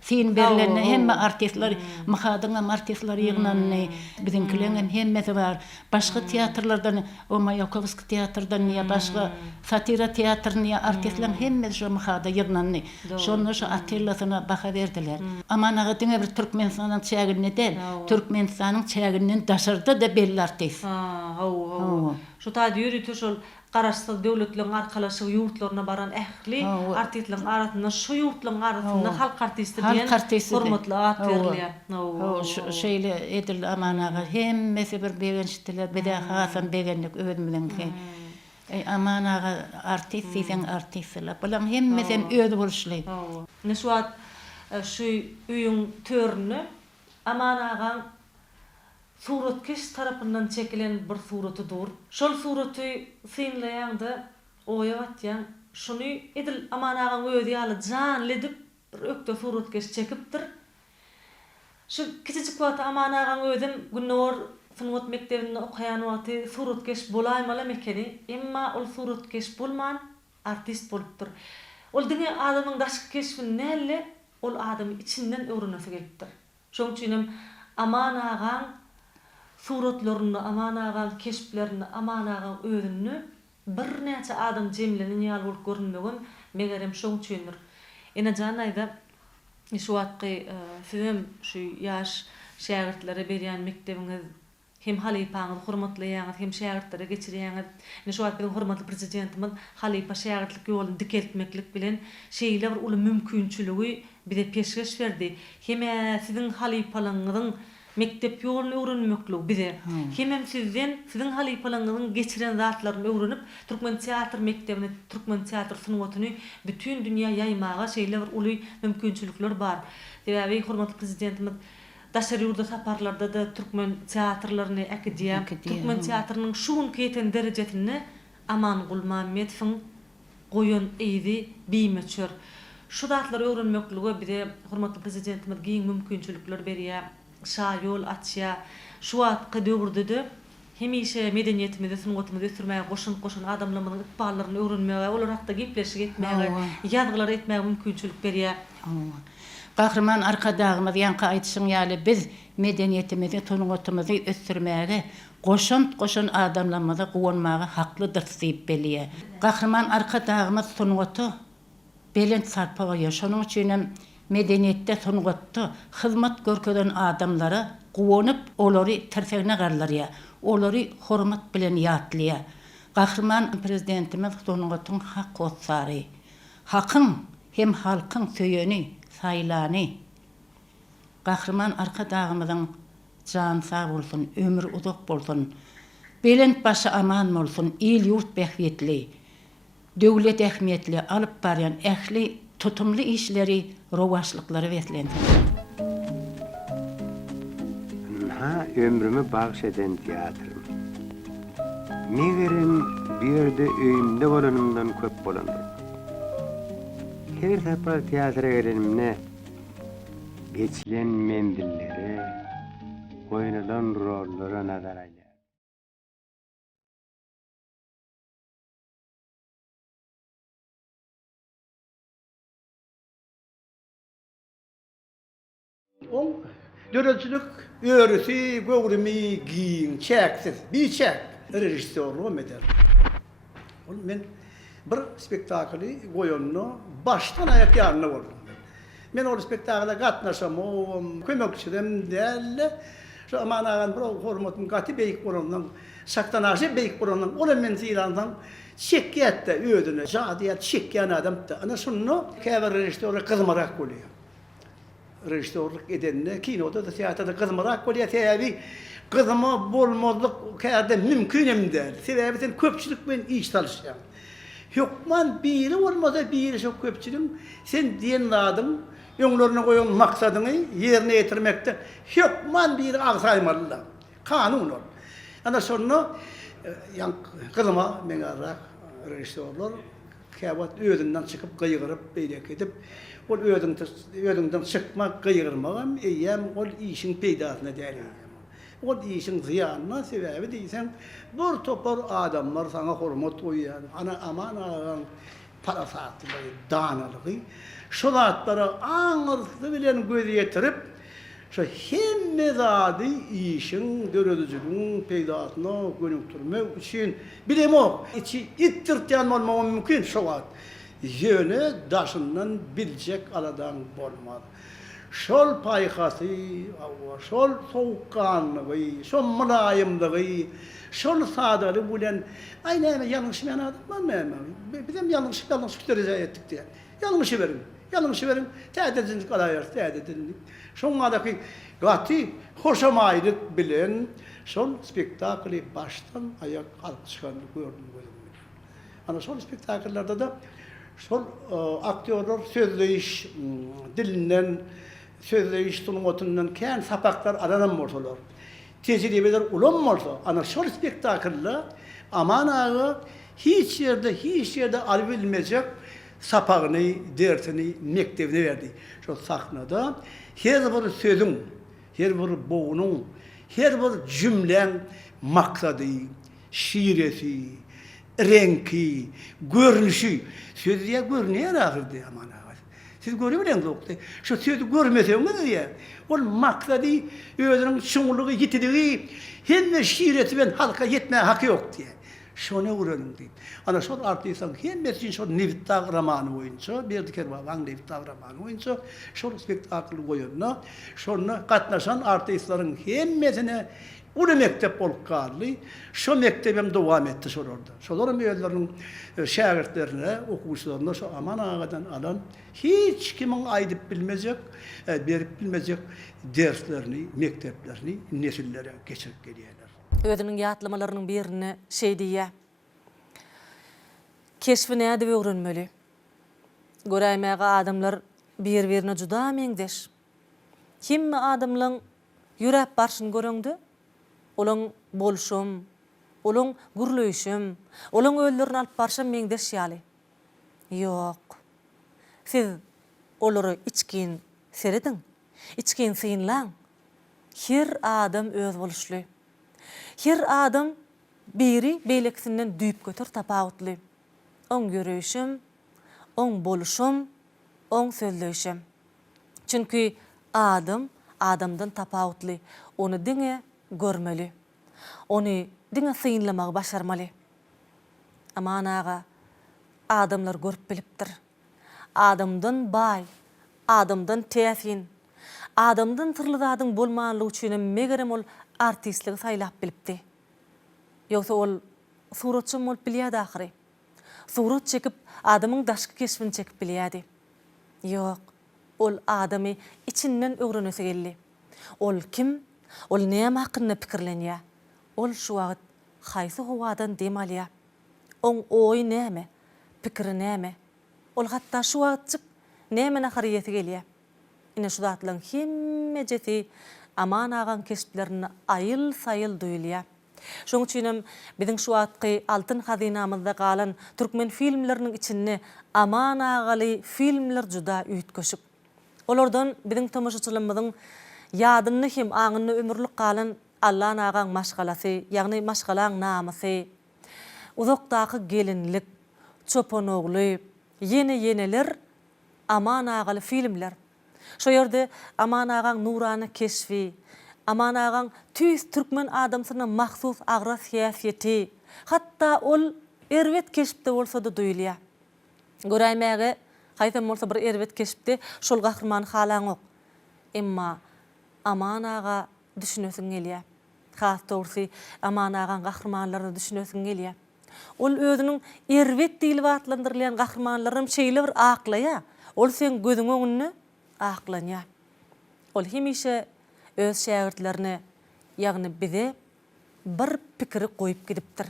sin berilenni hemme artistler Mahadana artistler ýygnanny bizinkilerin hemmesi bar. Başga teatrlardan o Mayakovski teatrdan ya başga satira teatrny artistler hemmesi şu Mahada ýygnanny. Şonu şu atellasyna baha berdiler. Aman agatyňa bir Türkmenistanyň çägini del. Türkmenistanyň çäginden daşardy da belli artist. Şu taýda ýürütür şol garaşsyz döwletleriň arkalaşyp ýurtlaryna baran ähli artistleriň arasynda şu ýurtlaryň arasynda halk artisti diýen hormatly at berilýär. Şeýle edil amanaga hemmesi bir begençdiler. Bir de Hasan begenlik özümiňki. Amanaga artist diýsen artistler. Bular hemmesi öz boluşly. Ne şu at şu üýüň törünü amanaga suratkeş tarapyndan çekilen bir suratydyr. Şol suraty sinleýärdi, oýatýan, şunu edil amanagyň özi ýaly jan ledip bir ökde suratkeş çekipdir. Şu kiçik wagt amanagyň özüm Günnur Sunwat mektebinde okaýan wagty suratkeş bolaýmaly mekeni, emma ol suratkeş bolman artist bolupdyr. Ol diňe adamyň daşky keşfini näle ol adamy içinden öwrenesi gelipdir. Şoň üçin amanagyň suratlaryny, amanagyň keşplerini, amanagyň özünü bir näçe adam jemlenen ýaly bolup görünmegen megerem şoň üçindir. Enajan aýda şu wagtky sizem şu ýaş şähertlere berýän mektebiňiz hem halypaňyz hormatlaýaňyz, hem şähertlere geçirýäňiz. Şu wagtky hormatly prezidentimiz halypa şähertlik ýoluny dikeltmeklik bilen şeýle bir uly mümkinçiligi bize peşgeş berdi. Hem siziň halypalaňyzyň mektep ýoluny öwrenmeklik bize. Hem sizin halypalaňyzyň geçiren zatlaryny öwrenip Türkmen teatr mektebini, Türkmen teatr sunwatyny bütün dünýä ýaymaga şeýle bir uly mümkinçilikler bar. Sebäbi hormatly prezidentimiz daşary ýurda saparlarda da Türkmen teatrlaryny äkidiýär. Türkmen teatrnyň şuň keten derejesini Amangul Mammedowyň goýun eýdi biýmeçer. Şu zatlary öwrenmekligi bize hormatly prezidentimiz giň mümkinçilikler berýär. Şaýol atýa şu wagtky döwürde hemişe medeniýetimizi, sungatymyzy ösürmäge goşun adamlaryň ykballaryny öwrenmäge, olar hakda gepleşik etmäge, ýazgylar etmäge mümkinçilik berýär. Gahrman arkadagymyz ýanky aýtşyň ýaly biz medeniýetimizi, sungatymyzy ösürmäge goşun adamlaryny gowanmaga haklydyr diýip belýär. Gahrman arkadagymyz sungaty belen sarpaga ýaşanyň üçin medeniýetde sungatdy hyzmat görkeden adamlara gowanyp olary tersegine garlarýar. Olary hormat bilen ýatlýar. Gahrman prezidentimiz sungatyň hak gotsary. Hakyň hem halkyň söýeni, saýlany. Gahrman arkadagymyzyň jan sag bolsun, ömür uzak bolsun. Belent başy aman bolsun, il ýurt behwetli. Döwlet ähmiýetli alyp barýan ähli tutumly işleri, rowaşlyklary wetlendir. Ömrümü bagş eden teatrym. Megerem bir ýerde öýümde bolanymdan köp bolandyr. Her sapar teatra gelenimne geçilen mendillere, oýnalan rollara nazar aýlar. O döredçilik öğreti, gövrimi, giyin, çeksiz, bir çek. Rejissörlüğüm eder. Men bir spektakli goýunyny baştan ayak ýarına boldum. Men o spektakla gatnaşam, o kömekçidim däl. Şu amanagan bir hormatym gaty beýik bolandan, saktanaşy beýik bolandan, ola men zilandan çekýetde ödüne, jadiýat çekýän adamda. Ana şunu käbir rejissör kızmarak bolýar. Rejissörlük edenne kinoda da teatrda kızmarak bolýar täbi. Kızma bolmazlyk käde mümkin emdi. Sebäbi sen köpçülik bilen iş çalışýan. Hükman biri olmasa biri şu köpçülik sen diýen adam öňlerine goýan maksadyny ýerine ýetirmekde hükman biri agsaýmaly. Kanun ol. Ana şonu kızma meňara rejissörler käwat özünden çykyp gyýgyryp beýlek edip ol özünden çykmak gyýgyrmagam eýem ol işiň peýdasyna däl. O işin ziyanına sebäbi diýsen bir topar adamlar sana hormat goýýar. Ana aman ağam parasatlığı, danalığı, şu zatlara ağırlıklı bilen göz yetirip, şu hemme zadi işin, dörözücülüğün peydasına gönüktürmek için bilem o. İçi ittirtiyan olmama mümkün şu zat. Yönü daşından bilecek aladan olmalı. Şol paykası, şol soğukkanlığı, şol mülayimliği, şol sadalı bilen, ay neyme yanlış men adam mı? Bizim yanlış tercih ettik diye. Yanlışı verin, təhdidinlik alayır, təhdidinlik. Şonadaki gati hoşamaylık bilen, şol spektakli baştan ayak alkışkanlı gördüm. Ana şol spektakllerde da şol aktörler sözleyiş dilinden, sözleyiş tunumotundan kän sapaklar aranan morsalar. Tecrübeler ulanmorsa, ana şol spektaklla aman ağı hiç yerde albilmeyecek sapağını, dersini, mektebini verdi. Şu sahnada her bir sözün, her bir boğunun, her bir cümlen maksadı, şiiresi, renki, görünüşü. Söz diye görünüyor ahirde aman ağa. Siz görüyorsunuz yoktu. Şu sözü görmeseniz ya, o maksadı, özünün şunluğu, yitiliği, hem de şiireti ben halka yetmeye hakkı yok diye. Şunu öğrenin deyip. Ana şol artistsan hemmesin şol Nevitdag romanı boyunca, Berdiker Baban Nevitdag romanı boyunca şol spektakl koyunna, şonna katnaşan artistlerin hemmesine ulu mektep olup kaldı. Şu mektebim devam etti şol orada. Şolların öğrenlerinin şagirdlerine, okuyucularına şu aman ağadan alan hiç kimin aydıp bilmeyecek, berip bilmeyecek derslerini, mekteplerini nesillere geçirip geliyorlar. Özünün yatlamalarının birine şey diye. Keşfi näde öğrenmeli. Göräýmäge adamlar bir-birine juda meňdeş. Kimme adamlaryň ýürek barşyny göreňdi? Olaň bolşum, olaň gürleýişim, olaň öýlerini alyp barşam meňdeş ýaly. Ýok. Siz olary içkin seredin. İçkin synlaň. Her adam öz boluşly. Her adam biri beýleksinden düýüp götür tapawutly. Oň görüşüm, oň boluşum, oň sözleşim. Çünki adam adamdan tapawutly. Onu diňe görmeli. Onu diňe synlamagy başarmaly. Aman ağa, adamlar görüp bilipdir. Adamdan bay, adamdan täsin, adamdan tyrly zadyň bolmanlygy üçin megerem ol artistligi saylap bilipdi. Ýogsa ol suratçym bolup bilýärdi ahyry. Surat çekip adamyň daşky keşfini çekip bilýärdi. Ýok, ol adamy içinden öwrenese geldi. Ol kim? Ol näme hakynda pikirlenýär? Ol şu wagt haýsy howadan dem alýar? Oň oý näme? Pikiri näme? Ol hatda şu wagtçyk näme naharyýety gelýär? Ine şu zatlaryň hemmejesi aman ağan keşplerini ayıl sayıl duyulýar. Şoň üçin biziň şu wagtky altyn hazinamyzda galan türkmen filmleriniň içinde aman ağaly filmler juda üýtgeşik. Olardan biziň tamaşaçylarymyzyň ýadyny hem aňyny ömürlük galan Allah'ın ağan maşgalasy, ýagny maşgalaň namasy, uzakdaky gelinlik, çopan ogly, ýene-ýeneler aman ağaly filmler. Şo ýerde aman ağaň nurany keşfi, aman ağaň tüýs türkmen adamsyna mahsus agra siýasety, hatda ol erwet keşipde bolsa da duýulýar. Göräýmäge haýsam bolsa bir erwet keşipde şol gahrmany halaň ok. Emma aman ağa düşünösiň gelýär. Has dogry aman ağaň gahrmanlaryny düşünösiň gelýär. Ol özüniň erwet diýilip atlandyrylýan gahrmanlaryny şeýle bir aklaýar. Ol sen gözüň öňünde aklanýar. Ol hemişe öz şagirdlerini, ýagny bize bir pikiri goýup gidipdir.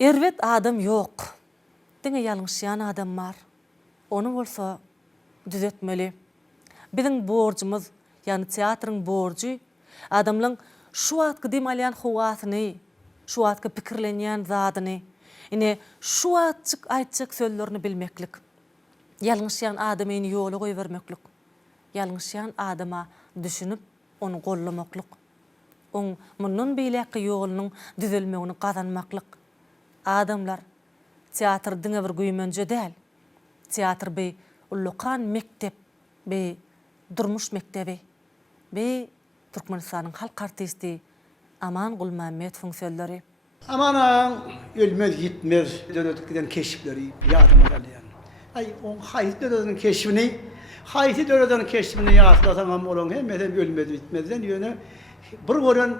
Erwet adam ýok. Diňe ýalňyşýan adam bar. Onu bolsa düzetmeli. Biziň borjumyz, ýani teatryň borjy, adamlaryň şu wagtky dem alýan howasyny, şu wagtky pikirlenýän zadyny, ine şu wagtçyk aýtjak sözlerini bilmeklik. Ýalňyşýan adamyny ýola goýbermeklik. Ýalňyşýan adama düşünüp onu gollamaklyk. Mundan beýleki ýolunyň düzelmegini gazanmaklyk. Adamlar teatr diňe bir güýmenje däl. Teatr bir ulluqan mektep, bir durmuş mektebi, bir Türkmenistanyň halk artisti Aman Gulmammet funksiyonlary. Aman ölmez gitmez dönüp giden keşifleri yadıma kalyan. Ay o hayat dönüdün keşfini, hayat dönüdün keşfini yaslatamam olan hemmeden ölmez bitmezden yöne bir gören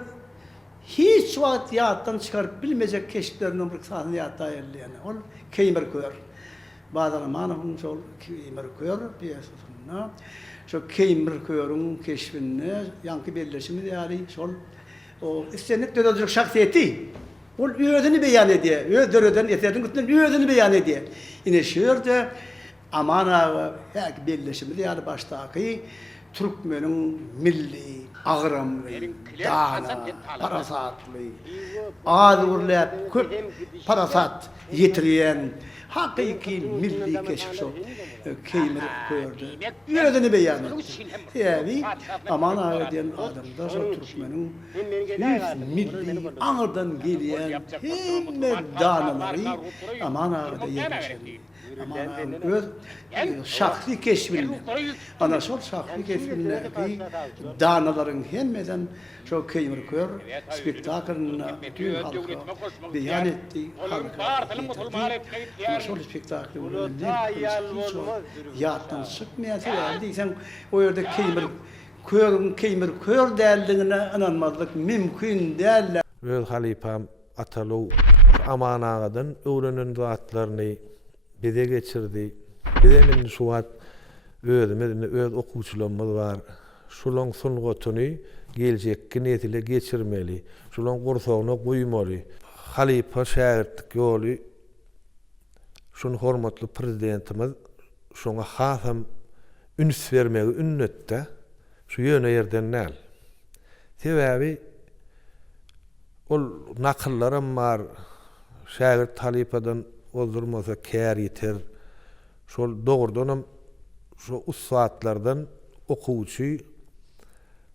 hiç vaat yattan çıkarıp bilmeyecek keşiflerinin bir sahne yatta yerleyen. Ol keymer koyar. Bazen aman sol keymer koyar piyasasına. Şu keymer koyarın keşfini yankı birleşimi yani sol o istenip dönüdün şahsiyeti. Ol özünü beyan ediyor. Ödöröden eserden gittin özünü beyan ediyor. Yine şöyle aman ağa her birleşimi yani baştaki Türkmenin milli, ağramlı, dana, parasatlı, ağırlayıp köp parasat yitiriyen hakiki milli keşif keymer koyardı. Özünü beyan etti. Yani aman ağa diyen adamda şu Türkmenin milli ağırdan gelen hem danaları aman ağada yerleşen. Aman öz şahsi keşfinde. Ana sol şahsi keşfinde ki danaların hemmeden şu keymer koyar spektaklını bütün halka beyan etti. Ana sol spektaklı yattan çıkmayası verdiysen o yerde keymer koyar değerliğine inanmazlık mümkün değil. Öz halipam Atalow Aman ağadan öwrenen zatlaryny bize geçirdi. Bizenin şuwat özümizin öz okuwçylarymyz bar. Şulaň sungatyny geljekki nesile geçirmeli. Şulaň gursagyna goýmaly. Halipa şähertlik ýoly şunu hormatly prezidentimiz şoňa hasam üns vermegi ünnetde şu ýöne ýerden näl. Sebäbi ol nakyllarym bar. Şägird halipadan oldurmasa kär ýeter. Şol dogurdanam şu ustaatlardan okuwçy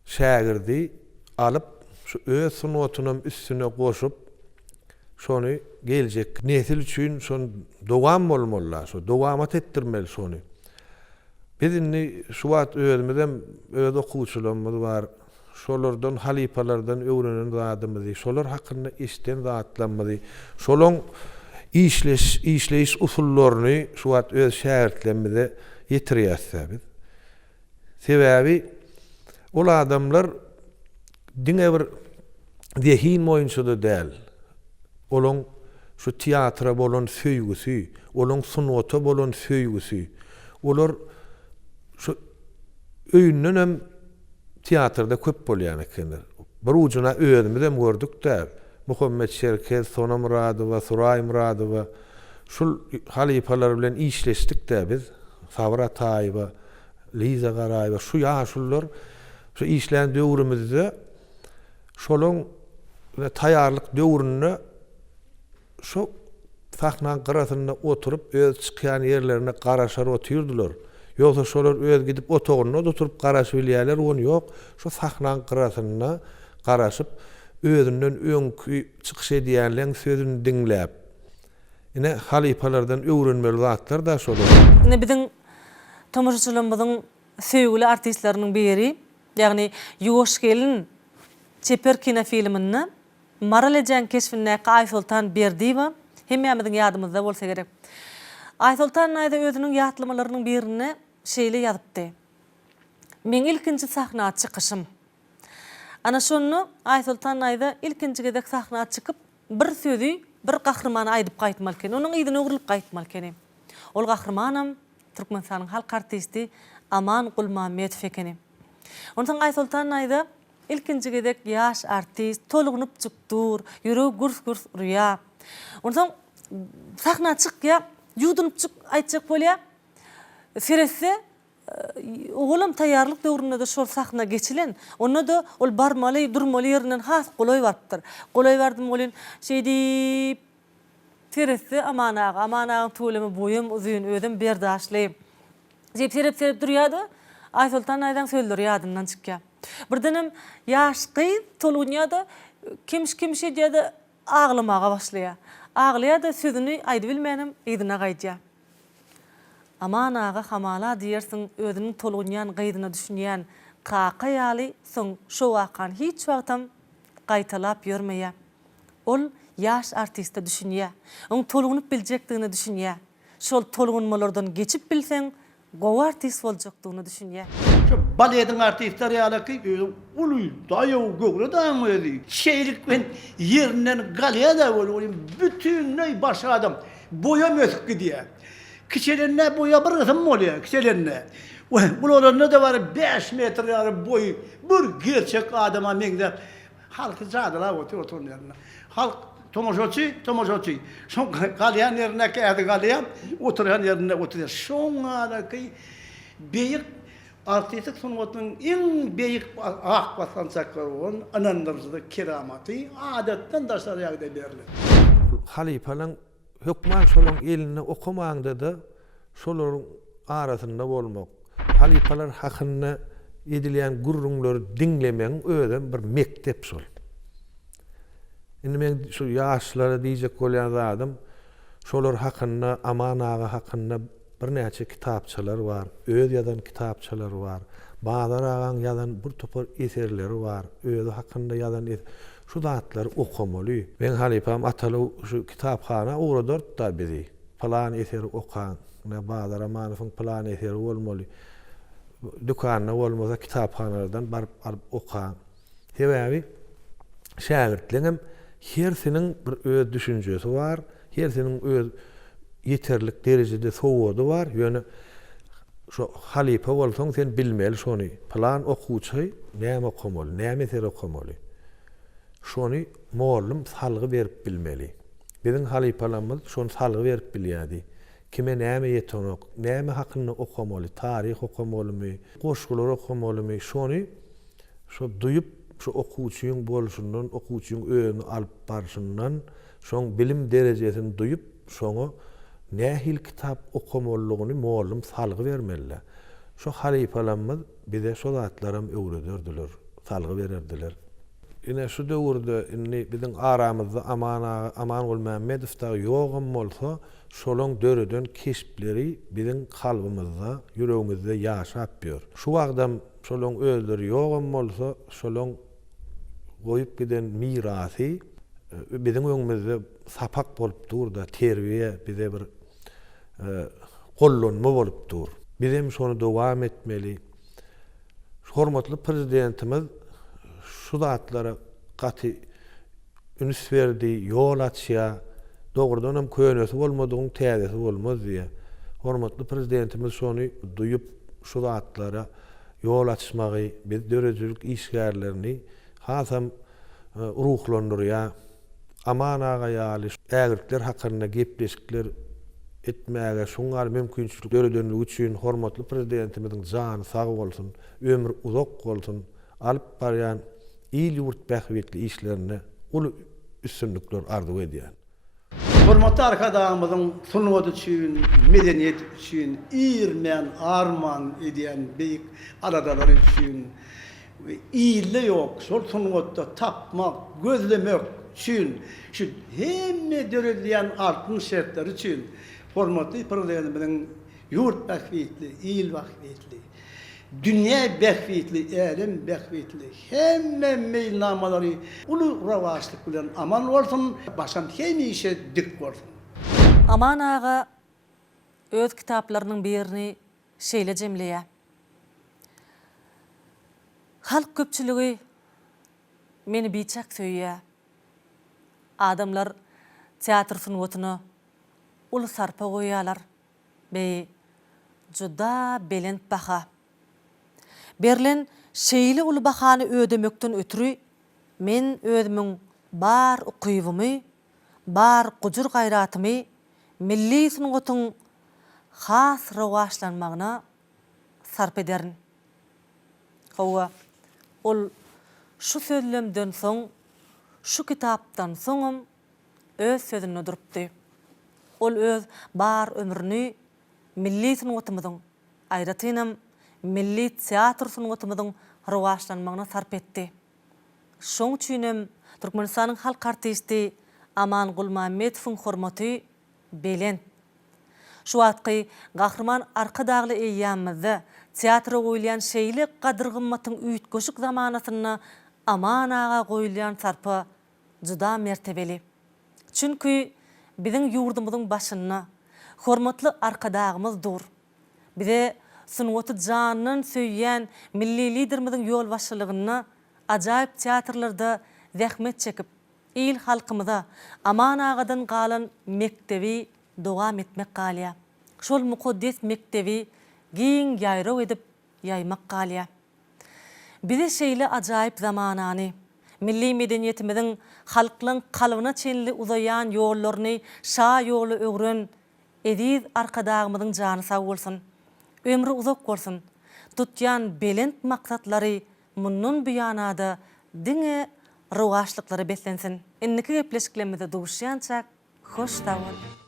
şägirdi alyp şu öz sunuwatynam üstüne goşup şonu geljek nesil üçin şon dowam bolmaly, şu dowamat etdirmeli şonu. Bizini şu wagt özümizden öz okuwçylarymyz bar. Şolardan halipalardan öwrenen zadymyzy, şolar hakynda işden zatlanmaly. Şolaň işleýiş usullaryny şu wagt öz şähertlerimize ýetirýärse biz. Sebäbi ol adamlar diňe bir zehin moýunçyda däl. Olaň şu teatra bolan söýgüsi, olaň sunwata bolan söýgüsi. Olar şu öýünden hem teatrda köp bolýan ekenler. Bir ucuna özümizem gördük-de Muhammed Şerket, Sonam Muradowa, Suray Muradowa şul halipalar bilen işleşdik-de biz. Sabra Taýba, Liza Garaýba şu ýaşullar şu işlän döwrümizde şolaň taýýarlyk döwrüne şu sahnan gyrasynda oturup öz çykýan ýerlerine garaşar otyrdylar. Ýogsa şolar öz gidip otogyna oturup garaşyp bilýärler, ony ýok. Şu sahnan gyrasynda garaşyp özünden öňkü çykyş edýänleň sözüni diňläp. Ine halipalardan öwrenmeli zatlar da şolar. Ine biziň tomuşçylarymyzyň söýgüli artistleriniň biri, ýagny ýoş gelin çeper kino filmini Maralejan keşfine Ay Sultan Berdiýewa hemmämiziň ýadymyzda bolsa gerek. Ay Sultan aýda özüniň ýatlamalarının birini şeýle ýazypdy. Men ilkinji sahna çykyşym. Ana şonu Ay Sultan aýda ilkinji gedek sahna çykyp bir sözi bir gahrymany aýdyp gaýtmalyken, onuň ýygyny öwrülip gaýtmalyken. Ol gahrmanam Türkmenistanyň halk artisti Aman Gulmammet ekeni. Ondan Ay Sultan aýda ilkinji gedek ýaş artist, tolugynyp çykdyr, ýüregi gurs-gurs urýar. Ondan sahna çykýa, ýudunyp çyk aýtjak bolýar. Seretse oğlum taýýarlyk döwründe de şol sahna geçilen, onda da ol barmaly, durmaly ýerinden has goloý barpdyr. Goloý bardym bolyn şeýdi seretse aman ağa tulemy boýum uzun özüm berdaşly. Jep serep durýardy. Ay Sultan aýdan söýleri ýadymdan çykýar. Birdenem ýaşky tolunýada kimş edýärdi, aglamaga başlaýar. Ağlaya da sözünü aýdy bilmenim, ýydyna gaýja. Aman ağa hamala diýersiň, özüniň tolgunýan gyýdyna düşünýän kaka ýaly soň şo wakan hiç wagtam gaýtalap ýörmeýär. Ol ýaş artistde düşünýär, oň tolgunyp biljekdigini düşünýär. Şol tolgunmalardan geçip bilseň, gowy artist boljakdygyny düşünýär. Şu baledin artistler ýaly uluy daýaw göwre daýmaýdy. Şeýlik ben ýerinden galya da bolan bütünlüğü başga adam boya mösük diýär. Kiçelerine boya bir kısım bolýar, kiçelerine. Bularında da var 5 metr ýary boy bir gerçek adama meňde halky zadylar oturýarlar. Halk tomoşaçy. Şoň galyan ýerine kädi galyan, oturýan ýerine oturýar. Şoň alaky beýik artistik sunuwatynyň en beýik ak basan çakaryn anandyrjyda keramaty adatdan daşlar ýagda berilir. Halifalaň hükman şolun elini okumaňda da şolaryň arasynda bolmak. Halifalar hakynda edilýän gurrunlary dinlemeň öýden bir mektep şol. Indi men şu ýaşlara diýjek bolýan adam şolar hakynda, Aman ağa hakynda bir näçe kitapçalar bar, öz ýazan kitapçalar bar. Bazar ağaň ýazan bir topar eserleri bar, özü hakynda ýazan şu zatlary okamaly. Men halipam ataly şu kitapxana uğra 4 da bizi. Plan eseri okan, ne Bazar Amanowyň plan eseri bolmaly. Dükanyna bolmasa kitapxanalardan baryp okan. Sebäbi şägirtlerim hersiniň bir öz düşünjesi bar, hersiniň öz yeterlik derejede sowady bar. Ýöne şu halipa bolsaň sen bilmeli şonu. Plan okuwçy näme okamaly, näme eser okamaly. Şonu mollum salgy berip bilmeli. Biziň halipalarymyz şonu salgy berip bilýärdi. Kime näme ýetenok, näme hakynda okamaly, taryh okamalymy, goşgular okamalymy, şonu şu duýup şu okuwçyň bolşundan, okuwçyň öýüni alyp barşyndan, şoň bilim derejesini duýup, şoňa nähil kitap okamalygyny mollum salgy bermeliler. Şu halipalarymyz bize şu zatlarym öwredirdiler, salgy bererdiler. Ine şu döwürde inni biziň aramyzda Aman Gulmammedow da ýogam bolsa, şolaň döreden keşipleri biziň kalbymyzda, yüregimizde ýaşap ber. Şu wagdam şolaň özleri ýogam bolsa, şolaň goýup giden mirasy biziň öňümizde sapak bolup durda, terbiýe bize bir gollanma bolup dur. Bizim şonu dowam etmeli. Hormatly prezidentimiz şu zatlara gaty üns berdi, ýol açýa, dogrudan hem köýnesi bolmadygyň täzesi bolmaz diýe. Hormatly prezidentimiz şonu duýup şu zatlara ýol açmagy, biz dörejilik işgärlerini hasam ruhlandyrýar. Aman ağa ýaly ägirlikler hakynda gepleşikler etmäge şoňar mümkinçilik döredönligi üçin hormatly prezidentimiziň jany sag bolsun, ömür uzak bolsun, alyp barýan il ýurt bähwetli işlerine uly üstünlikler arzu edýär. Hormatly arkadaşlarymyzyň sunuwady üçin, medeniýet üçin, irmen arman edýän beýik aradalary üçin we ille ýok, şol sunuwatda tapmak, gözlemek üçin, şu hemme döredilýän altyn şertler üçin hormatly prezidentimiziň ýurt bähwetli, il bähwetli, dünýä bähwetli, elem bähwetli, hemme meýilnamalary uly rawaçlyk bilen aman bolsun, başam hemişe dik bolsun. Aman ağa öz kitaplarynyň birini şeýle jemleýär. Halk köpçüligi meni biçak söýýär. Adamlar teatr sunuwatyny uly sarpa goýýarlar. Juda belent baha. Berlen şeýle uly bahany ödemekden ötürü men özümiň bar ukybymy, bar gujur gaýratymy milli sunuwatyň has rawaçlanmagyna sarp ederin. Hawa ol şu sözlemden soň, şu kitapdan soňam öz sözüne durupdy. Ol öz bar ömrüni milli sunwatymyzyň, aýratynam milli teatr sunwatymyzyň rawaçlanmagyna sarp etdi. Şoň üçinem Türkmenistanyň halk artisti Aman Gulmamedow'un hormaty belen. Şu atqy gahrman arka dağlı eýýämizde teatra goýulýan şeýle gadyrgymmatyň üýtgeşik zamanasyna Aman ağa goýulýan sarpa juda mertebeli. Çünki biziň ýurdumyzyň başyna hormatly arkadağymız dur. Bize sunwaty janyny söýýän milli liderimiziň ýol başçylygyna ajaýyp teatrlarda zähmet çekip il halkymyza Aman ağadan galan mektebi dowam etmek galýa. Şol mukaddes mektebi giň ýaýraw edip ýaymak galýa. Bize şeýle ajaýyp zamanany, milli medeniýetimiziň halkyň kalbyna çenli uzaýan ýollaryny şa ýoly öwren, ediz arkadağymyzyň jany sag bolsun, ömrü uzak bolsun, tutýan belent maksatlary mundan buýanada diňe rowaşlyklary beslensin. Inniki gepleşiklerimize duşýançak hoş da bol.